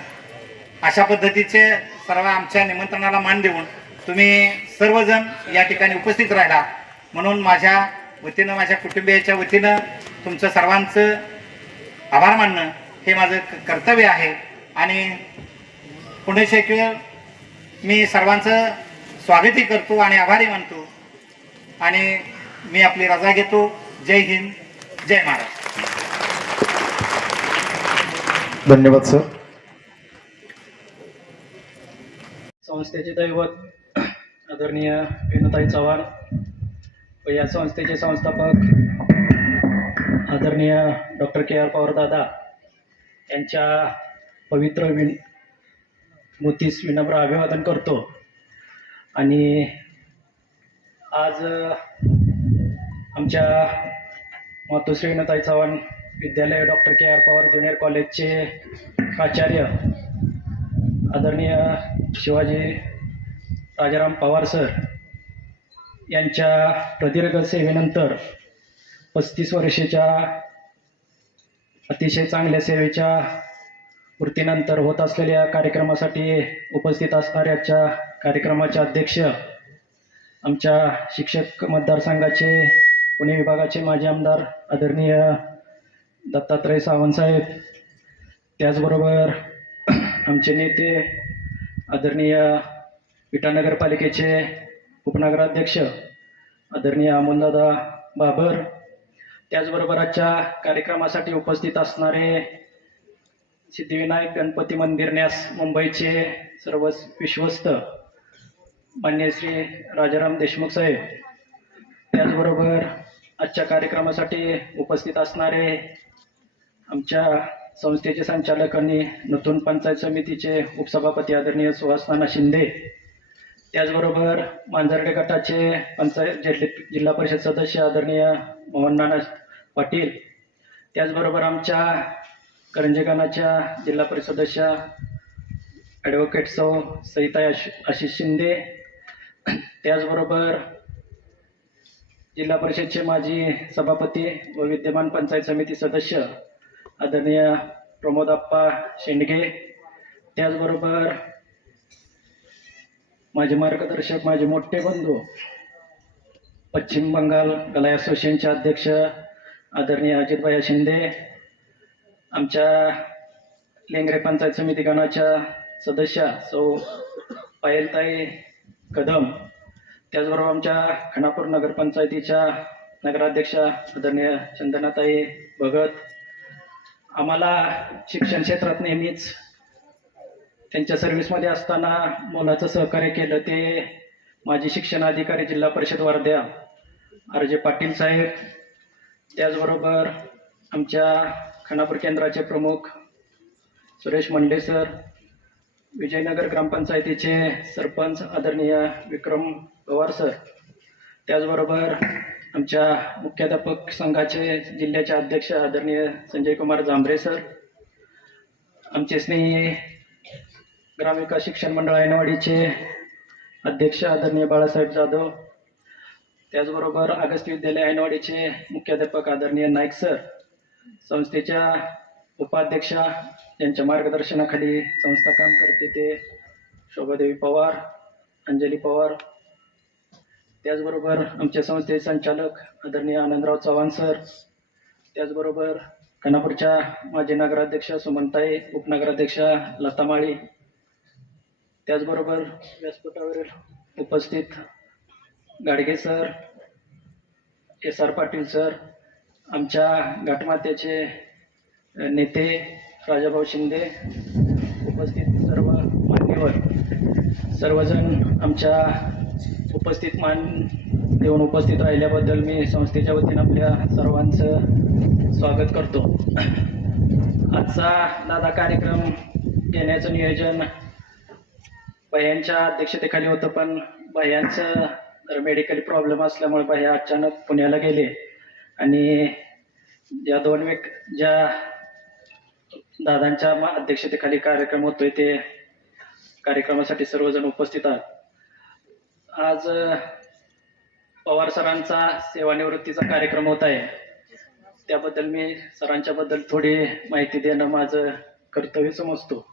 अशा पद्धतीचे सर्व आमच्या निमंत्रणाला मान देऊन तुम्ही सर्वजण या ठिकाणी उपस्थित राहिला म्हणून माझ्या वतीनं, माझ्या कुटुंबियाच्या वतीनं तुमचं सर्वांचं आभार मानणं हे माझं कर्तव्य आहे. आणि पुणे शैक्षणिक मी सर्वांचं स्वागतही करतो आणि आभारी मानतो आणि मी आपली रजा घेतो. जय हिंद, जय महाराष्ट्र. धन्यवाद सर. संस्थेचे दैवत आदरणीय वेणुताई चव्हाण व या संस्थेचे संस्थापक आदरणीय डॉक्टर के.आर. पवार दादा यांच्या पवित्र मूर्तीस विनम्र अभिवादन करतो. आणि आज आमच्या मातोश्री वेणुताई चव्हाण विद्यालय डॉक्टर के.आर. पवार ज्युनियर कॉलेजचे प्राचार्य आदरणीय शिवाजी राजाराम पवार सर यांच्या प्रदीर्घ सेवेनंतर 35 वर्षाच्या अतिशय चांगल्या सेवेच्या वृत्तीनंतर होत असलेल्या कार्यक्रमासाठी उपस्थित असणाऱ्या आजच्या कार्यक्रमाचे अध्यक्ष, आमच्या शिक्षक मतदारसंघाचे पुणे विभागाचे माजी आमदार आदरणीय दत्तात्रय सावंतसाहेब, त्याचबरोबर आमचे नेते आदरणीय विटा नगरपालिकेचे उपनगराध्यक्ष आदरणीय अमोलदादा बाबर, त्याचबरोबर आजच्या कार्यक्रमासाठी उपस्थित असणारे सिद्धिविनायक गणपती मंदिर न्यास मुंबईचे सर्व विश्वस्त मान्य श्री राजाराम देशमुख साहेब, त्याचबरोबर आजच्या कार्यक्रमासाठी उपस्थित असणारे आमच्या संस्थेचे संचालक आणि नूतन पंचायत समितीचे उपसभापती आदरणीय सुहास नाना शिंदे, त्याचबरोबर मांजर्डे गटाचे जिल्हा परिषद सदस्य आदरणीय मोहन नाना पाटील, त्याचबरोबर आमच्या करंजे गणाच्या जिल्हा परिषद सदस्य ॲडव्होकेट सौ सईताई आशिष शिंदे, त्याचबरोबर जिल्हा परिषदचे माजी सभापती व विद्यमान पंचायत समिती सदस्य आदरणीय प्रमोदप्पा शेंडगे, त्याचबरोबर माझे मार्गदर्शक, माझे मोठे बंधू, पश्चिम बंगाल गलाई असोसिएशनचे अध्यक्ष आदरणीय अजितभाई शिंदे, आमच्या लेंगरे पंचायत समिती गणाच्या सदस्य सौ पायलताई कदम, त्याचबरोबर आमच्या खानापूर नगरपंचायतीच्या नगराध्यक्षा आदरणीय चंदनाताई भगत, आम्हाला शिक्षण क्षेत्रात नेहमीच त्यांच्या सर्व्हिसमध्ये असताना मोलाचं सहकार्य केलं ते माजी शिक्षण अधिकारी जिल्हा परिषद वर्धा आर.जे. पाटील साहेब, त्याचबरोबर आमच्या खानापूर केंद्राचे प्रमुख सुरेश मंडे सर, विजयनगर ग्रामपंचायतीचे सरपंच आदरणीय विक्रम पवार सर, त्याचबरोबर आमच्या मुख्याध्यापक संघाचे जिल्ह्याचे अध्यक्ष आदरणीय संजय कुमार जांभरे सर, आमचे स्नेही ग्रामविकास शिक्षण मंडळ ऐनवाडीचे अध्यक्ष आदरणीय बाळासाहेब जाधव, त्याचबरोबर अगस्त विद्यालय ऐनवाडीचे मुख्याध्यापक आदरणीय नाईक सर, संस्थेच्या उपाध्यक्षा यांच्या मार्गदर्शनाखाली संस्था काम करते ते शोभादेवी पवार, अंजली पवार, त्याचबरोबर आमच्या संस्थेचे संचालक आदरणीय आनंदराव चव्हाण सर, त्याचबरोबर खानापूरच्या माजी नगराध्यक्ष सुमनताई, उपनगराध्यक्षा लता माळी, त्याचबरोबर व्यासपीठावरील उपस्थित Gadge sir, S.R. Patil sir, आमच्या घाटमातेचे नेते राजाभाऊ शिंदे, उपस्थित सर्व मान्यवर, सर्वजण आमच्या उपस्थित मान देऊन उपस्थित राहिल्याबद्दल मी संस्थेच्या वतीनं आपल्या सर्वांचं स्वागत करतो. आजचा दादा कार्यक्रम घेण्याचं नियोजन भैयांच्या अध्यक्षतेखाली होतं, पण भैयांचं मेडिकल प्रॉब्लेम असल्यामुळे भैया अचानक पुण्याला गेले आणि ज्या ज्या दादांच्या अध्यक्षतेखाली कार्यक्रम होतोय ते कार्यक्रमासाठी सर्वजण उपस्थित आहात. आज पवार सरांचा सेवानिवृत्तीचा कार्यक्रम होत आहे, त्याबद्दल मी सरांच्या बद्दल थोडी माहिती देणं माझं कर्तव्य समजतो.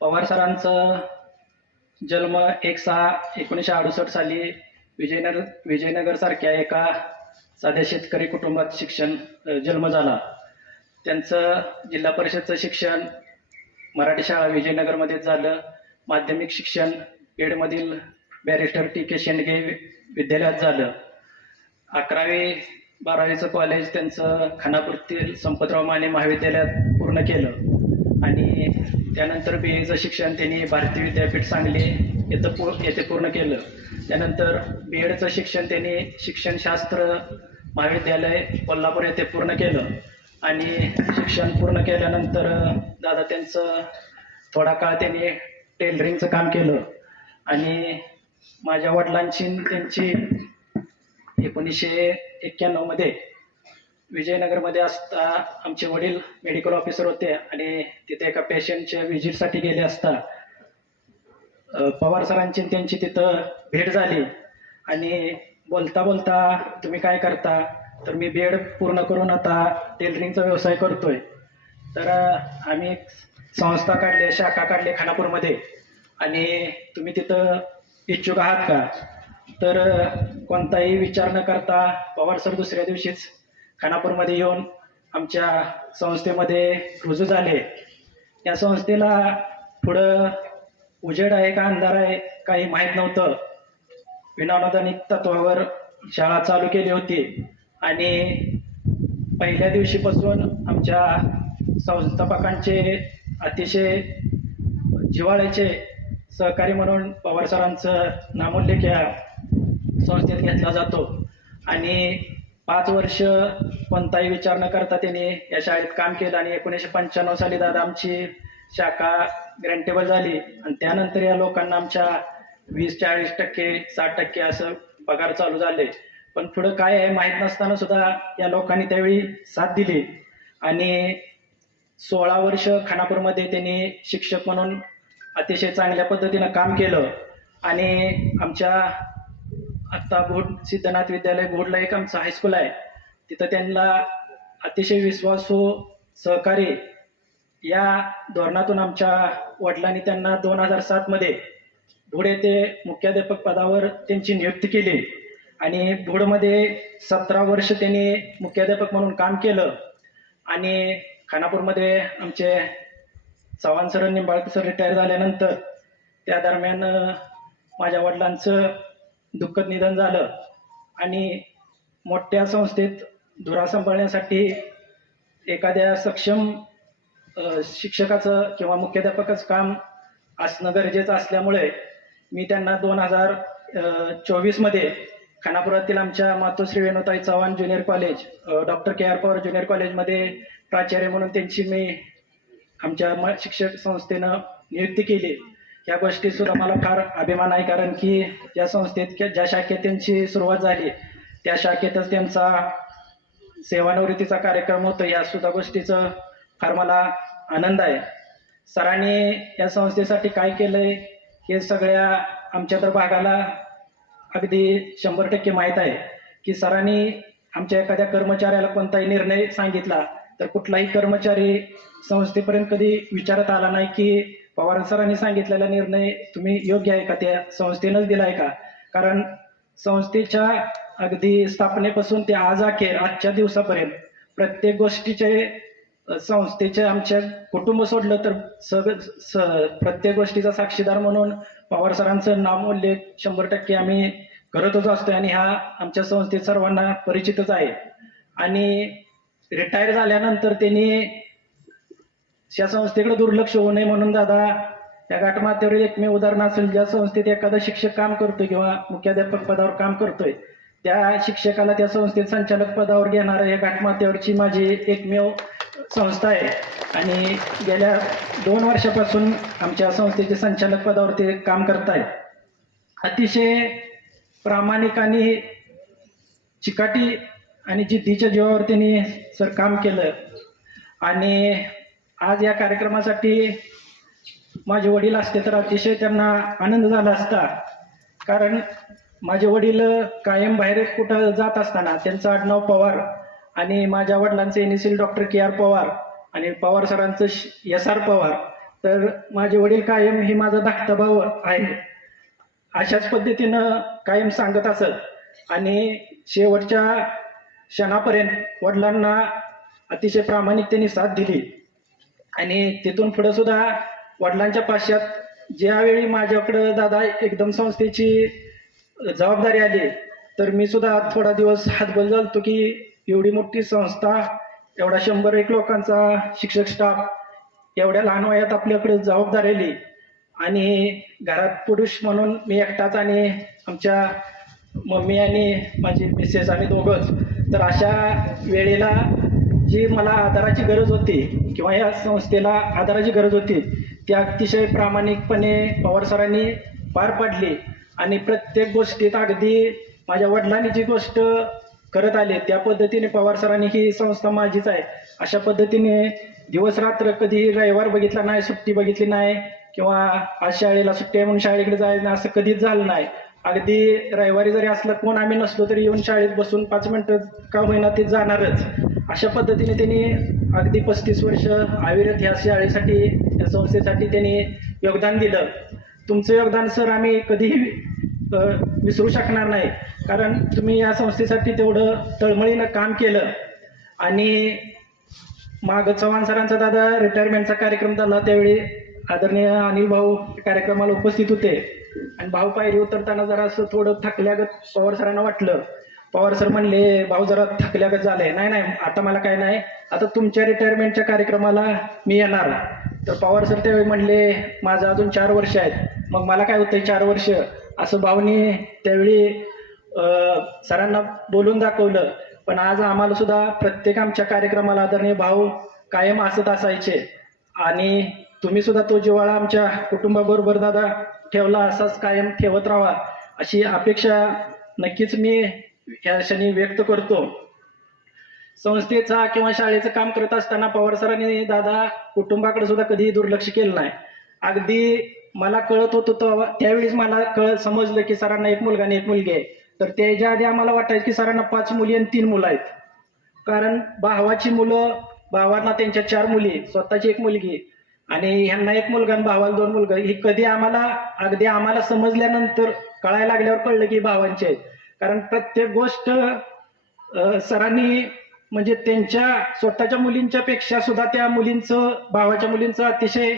पवार सरांचा जन्म 1/6/1968 साली विजयनगर सारख्या एका साध्या शेतकरी कुटुंबात जन्म झाला. त्यांचं जिल्हा परिषदचं शिक्षण मराठी शाळा विजयनगरमध्येच झालं. माध्यमिक शिक्षण पेडमधील बॅरिस्टर T.K. शेंडगे विद्यालयात झालं. 11वी-12वीचं कॉलेज त्यांचं खानापूरतील संपतराव माने महाविद्यालयात पूर्ण केलं आणि त्यानंतर BAचं शिक्षण त्यांनी भारतीय विद्यापीठ सांगली येथे पूर्ण केलं. त्यानंतर B.Edचं शिक्षण त्यांनी शिक्षणशास्त्र महाविद्यालय कोल्हापूर येथे पूर्ण केलं आणि शिक्षण पूर्ण केल्यानंतर दादा त्यांचं थोडा काळ त्यांनी टेलरिंगचं काम केलं आणि माझ्या वडिलांची त्यांची 1991 मध्ये विजयनगरमध्ये असता आमचे वडील मेडिकल ऑफिसर होते आणि तिथे एका पेशंटच्या व्हिजिटसाठी गेले असता पवार सरांची त्यांची तिथं भेट झाली आणि बोलता बोलता तुम्ही काय करता तर मी B.Ed पूर्ण करून आता टेलरिंगचा व्यवसाय करतोय. तर आम्ही एक संस्था काढली, शाखा काढली खानापूरमध्ये, आणि तुम्ही तिथं इच्छुक आहात का? तर कोणताही विचार न करता पवार सर दुसऱ्या दिवशीच खानापूरमध्ये येऊन आमच्या संस्थेमध्ये रुजू झाले. या संस्थेला पुढं उजेड आहे का अंधार आहे काही माहीत नव्हतं. विनानुदानिक तत्वावर शाळा चालू केली होती आणि पहिल्या दिवशीपासून आमच्या संस्थापकांचे अतिशय जिव्हाळ्याचे सहकारी म्हणून पवार सरांचं नामोल्लेख या संस्थेत घेतला जातो. आणि 5 वर्ष कोणताही विचार न करता त्यांनी या शाळेत काम केलं आणि 1995 साली दादा आमची शाखा ग्रँटेबल झाली आणि त्यानंतर या लोकांना आमच्या 20-40%, 60% असं पगार चालू झाले. पण पुढं काय आहे माहीत नसताना सुद्धा या लोकांनी त्यावेळी साथ दिली आणि 16 वर्ष खानापूरमध्ये त्यांनी शिक्षक म्हणून अतिशय चांगल्या पद्धतीनं काम केलं. आणि आमच्या आत्ता भोड सिद्धनाथ विद्यालय भोडला एक आमचं हायस्कूल आहे, तिथं त्यांना अतिशय विश्वासू सहकारी या धोरणातून आमच्या वडिलांनी त्यांना 2007 मध्ये भोड येथे मुख्याध्यापक पदावर त्यांची नियुक्ती केली आणि भोडमध्ये 17 वर्ष त्यांनी मुख्याध्यापक म्हणून काम केलं. आणि खानापूरमध्ये आमचे Chavan sir, Nimbalkar sir retire झाल्यानंतर त्या दरम्यान माझ्या वडिलांचं दुःखद निधन झालं आणि मोठ्या संस्थेत धुरा सांभाळण्यासाठी एखाद्या सक्षम शिक्षकाचं किंवा मुख्याध्यापकाचं काम असणं गरजेचं असल्यामुळे मी त्यांना 2024 मध्ये खानापुरातील आमच्या Matoshri Venutai Chavan junior college, doctor KR Pawar junior कॉलेजमध्ये प्राचार्य म्हणून त्यांची मी आमच्या शिक्षक संस्थेनं नियुक्ती केली. या गोष्टीत सुद्धा मला फार अभिमान आहे, कारण की या संस्थेत ज्या शाखेत त्यांची सुरुवात झाली त्या शाखेतच त्यांचा सेवानिवृत्तीचा कार्यक्रम होतो. या सुद्धा गोष्टीचं फार मला आनंद आहे. सरांनी या संस्थेसाठी काय केलंय हे सगळ्या आमच्या तर भागाला अगदी 100% माहीत आहे की सरांनी आमच्या एखाद्या कर्मचाऱ्याला कोणताही निर्णय सांगितला तर कुठलाही कर्मचारी संस्थेपर्यंत कधी विचारत आला नाही की पवार सरांनी सांगितलेला निर्णय तुम्ही योग्य आहे का, त्या संस्थेनंच दिला आहे का. कारण संस्थेच्या अगदी स्थापनेपासून ते आज अखेर आजच्या दिवसापर्यंत प्रत्येक गोष्टीचे संस्थेचे आमच्या कुटुंब सोडलं तर प्रत्येक गोष्टीचा साक्षीदार म्हणून पवार सरांचं नामोल्लेख 100% आम्ही करतच असतो आणि हा आमच्या संस्थेत सर्वांना परिचितच आहे. आणि रिटायर झाल्यानंतर त्यांनी या संस्थेकडे दुर्लक्ष होऊ नये म्हणून दादा या घाटमाथ्यावरील एकमेव उदाहरण असेल, ज्या संस्थेत एखादा शिक्षक काम करतोय किंवा मुख्याध्यापक पदावर काम करतोय त्या शिक्षकाला त्या संस्थेत संचालक पदावर घेणारं हे घाटमाथ्यावरची माझी एकमेव संस्था आहे. आणि गेल्या 2 वर्षापासून आमच्या संस्थेचे संचालक पदावर ते काम करतायत. अतिशय प्रामाणिक आणि चिकाटी आणि जिद्दीच्या जीवावर त्यांनी सर काम केलं. आणि आज या कार्यक्रमासाठी माझे वडील असते तर अतिशय त्यांना आनंद झाला असता, कारण माझे वडील कायम बाहेर कुठं जात असताना त्यांचं आडनाव पवार आणि माझ्या वडिलांचे इनिशियल डॉक्टर KR पवार आणि पवार सरांचं SR पवार, तर माझे वडील कायम हे माझा धाकटा भाऊ आहे अशाच पद्धतीनं कायम सांगत असत. आणि शेवटच्या क्षणापर्यंत वडिलांना अतिशय प्रामाणिकतेने साथ दिली. आणि तिथून पुढे सुद्धा वडिलांच्या पाश्चात ज्यावेळी माझ्याकडं दादा एकदम संस्थेची जबाबदारी आली तर मी सुद्धा थोडा दिवस हातबल झालतो की एवढी मोठी संस्था, एवढा 101 लोकांचा शिक्षक स्टाफ, एवढ्या लहान वयात आपल्याकडे जबाबदारी आली आणि घरात पुरुष म्हणून मी एकटाच आणि आमच्या मम्मी आणि माझी मिसेस आम्ही दोघंच. तर अशा वेळेला जी मला आधाराची गरज होती किंवा या संस्थेला आधाराची गरज होती ती अतिशय प्रामाणिकपणे पवार सरांनी पार पाडली. आणि प्रत्येक गोष्टीत अगदी माझ्या वडिलांनी जी गोष्ट करत आले त्या पद्धतीने पवार सरांनी ही संस्था माझीच आहे अशा पद्धतीने दिवस रात्र कधी रविवार बघितला नाही, सुट्टी बघितली नाही किंवा आज शाळेला सुट्टी आहे म्हणून शाळेकडे जायचं नाही असं कधीच झालं नाही. अगदी रविवारी जरी असलं कोण आम्ही नसलो तरी येऊन शाळेत बसून 5 मिनिटं का होईना ते जाणारच. अशा पद्धतीने त्यांनी अगदी 35 वर्ष अविरत ह्या शाळेसाठी या संस्थेसाठी त्यांनी योगदान दिलं. तुमचं योगदान सर आम्ही कधीही विसरू शकणार नाही, कारण तुम्ही या संस्थेसाठी तेवढं तळमळीनं काम केलं. आणि मागं चव्हाण सरांचा दादा रिटायरमेंटचा कार्यक्रम झाला त्यावेळी आदरणीय अनिल भाऊ कार्यक्रमाला उपस्थित होते आणि भाऊ पायरी उतरताना जरा असं थोडं थकल्यागत पवार सरांना वाटलं. पवार सर म्हणले भाऊ जरा थकल्यागत झालंय. नाही आता मला काय नाही, आता तुमच्या रिटायरमेंटच्या कार्यक्रमाला मी येणार. तर पवार सर त्यावेळी म्हणले माझं अजून 4 वर्ष आहेत, मग मला काय होतंय 4 वर्ष, असं भाऊनी त्यावेळी सरांना बोलून दाखवलं. पण आज आम्हाला सुद्धा प्रत्येक आमच्या कार्यक्रमाला आदरणीय भाऊ कायम असत असायचे आणि तुम्ही सुद्धा तो जिव्हाळा आमच्या कुटुंबाबरोबर दादा ठेवला, असाच कायम ठेवत राहा अशी अपेक्षा नक्कीच मी या क्षणी व्यक्त करतो. संस्थेचा किंवा शाळेचं काम करत असताना पवार सरांनी दादा कुटुंबाकडे सुद्धा कधीही दुर्लक्ष केलं नाही. अगदी मला कळत होतं त्यावेळीच मला समजलं की सरांना 1 मुलगा आणि 1 मुलगी आहे. तर त्याच्या आधी आम्हाला वाटायचं की सरांना 5 मुली आणि 3 मुलं आहेत, कारण भावाची मुलं, भावांना त्यांच्या 4 मुली, स्वतःची 1 मुलगी आणि ह्यांना 1 मुलगा आणि भावाला 2 मुलगा. ही कधी अगदी आम्हाला समजल्यानंतर कळायला लागल्यावर कळलं की भावांचे आहेत. कारण प्रत्येक गोष्ट सरांनी म्हणजे त्यांच्या स्वतःच्या मुलींच्या पेक्षा सुद्धा त्या मुलींचं, भावाच्या मुलींचं अतिशय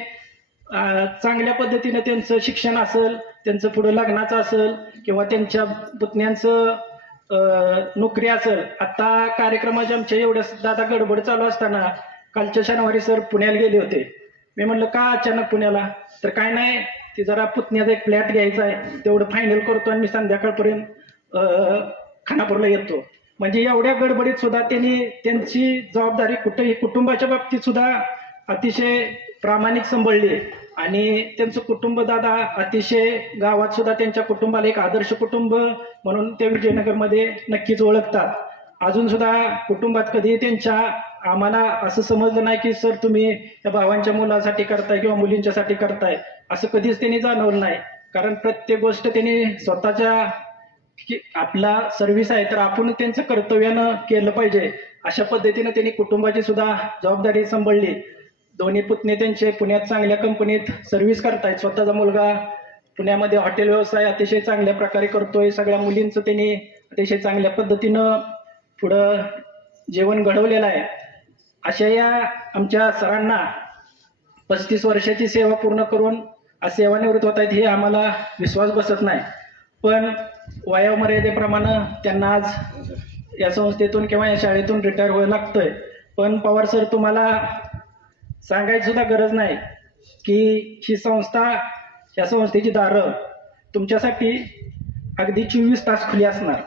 चांगल्या पद्धतीने त्यांचं शिक्षण असेल, त्यांचं पुढं लग्नाचं असेल किंवा त्यांच्या पुतण्यांचं नोकरी असेल. आता कार्यक्रमाच्या आमच्या एवढ्या दादा गडबड चालू असताना कालच्या शनिवारी सर पुण्याला गेले होते. मी म्हणलं का अचानक पुण्याला, तर काय नाही ती जरा पुतण्याचा एक फ्लॅट घ्यायचा आहे, तेवढं फायनल करतो आणि मी संध्याकाळपर्यंत खानापूरला येतो. म्हणजे एवढ्या गडबडीत सुद्धा त्यांनी त्यांची जबाबदारी कुठेही कुटुंबाच्या बाबतीत सुद्धा अतिशय प्रामाणिक सांभाळली आणि त्यांचं कुटुंब दादा अतिशय गावात सुद्धा त्यांच्या कुटुंबाला एक आदर्श कुटुंब म्हणून ते विजयनगरमध्ये नक्कीच ओळखतात. अजून सुद्धा कुटुंबात कधीही त्यांच्या आम्हाला असं समजलं नाही की सर तुम्ही त्या भावांच्या मुलासाठी करताय किंवा मुलींच्यासाठी करताय, असं कधीच त्यांनी जाणवलं नाही. कारण प्रत्येक गोष्ट त्यांनी स्वतःच्या आपला सर्व्हिस आहे तर आपण त्यांचं कर्तव्यानं केलं पाहिजे अशा पद्धतीनं त्यांनी कुटुंबाची सुद्धा जबाबदारी सांभाळली. दोन्ही पुतणे त्यांचे पुण्यात चांगल्या कंपनीत सर्व्हिस करतायत. स्वतःचा मुलगा पुण्यामध्ये हॉटेल व्यवसाय अतिशय चांगल्या प्रकारे करतोय. सगळ्या मुलींचं त्यांनी अतिशय चांगल्या पद्धतीनं पुढं जीवन घडवलेलं आहे. अशा या आमच्या सरांना 35 वर्षाची सेवा पूर्ण करून आज सेवानिवृत्त होत आहेत हे आम्हाला विश्वास बसत नाही. पण वयोमर्यादेप्रमाणे त्यांना आज या संस्थेतून किंवा या शाळेतून रिटायर व्हायला लागतंय. पण पवार सर तुम्हाला सांगायची सुद्धा गरज नाही की ही संस्था, या संस्थेची दारं तुमच्यासाठी अगदी 24 तास खुली असणार,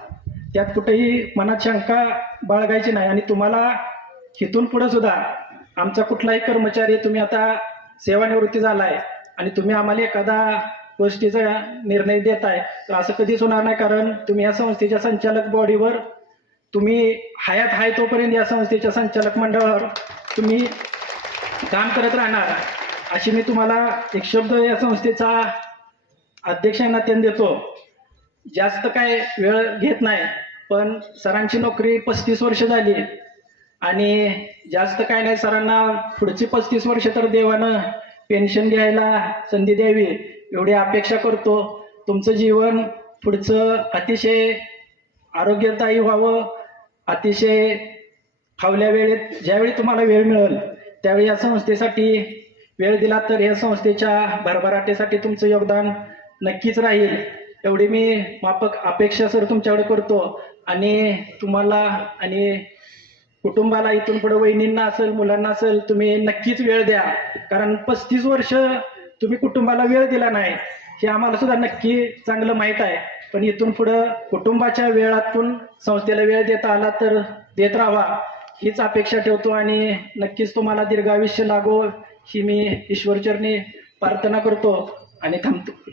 त्यात कुठेही मनात शंका बाळगायची नाही. आणि तुम्हाला इथून पुढे सुद्धा आमचा कुठलाही कर्मचारी, तुम्ही आता सेवानिवृत्ती झालाय आणि तुम्ही आम्हाला एखादा गोष्टीचा निर्णय देताय तर असं कधीच होणार नाही, कारण तुम्ही या संस्थेच्या संचालक बॉडीवर तुम्ही हयात आहे तोपर्यंत या संस्थेच्या संचालक मंडळावर तुम्ही काम करत राहणार अशी मी तुम्हाला एक शब्द या संस्थेचा अध्यक्षांना त्यांना देतो. जास्त काय वेळ घेत नाही, पण सरांची नोकरी 35 वर्ष झाली आणि जास्त काय नाही, सरांना पुढची 35 वर्ष तर देवानं पेन्शन घ्यायला संधी द्यावी एवढी अपेक्षा करतो. तुमचं जीवन पुढचं अतिशय आरोग्यदायी व्हावं, अतिशय फावल्या वेळेत ज्यावेळी तुम्हाला वेळ मिळेल त्यावेळी या संस्थेसाठी वेळ दिला तर या संस्थेच्या भरभराटीसाठी तुमचं योगदान नक्कीच राहील एवढी मी माफक अपेक्षा सर तुमच्याकडे करतो. आणि तुम्हाला आणि कुटुंबाला इथून पुढे वहिनींना असेल, मुलांना असेल, तुम्ही नक्कीच वेळ द्या, कारण 35 वर्ष तुम्ही कुटुंबाला वेळ दिला नाही हे आम्हाला सुद्धा नक्की चांगलं माहीत आहे. पण इथून पुढं कुटुंबाच्या वेळातून संस्थेला वेळ देता आला तर देत राहा हीच अपेक्षा ठेवतो आणि नक्कीच तुम्हाला दीर्घायुष्य लागो ही मी ईश्वरचरणी प्रार्थना करतो आणि थांबतो.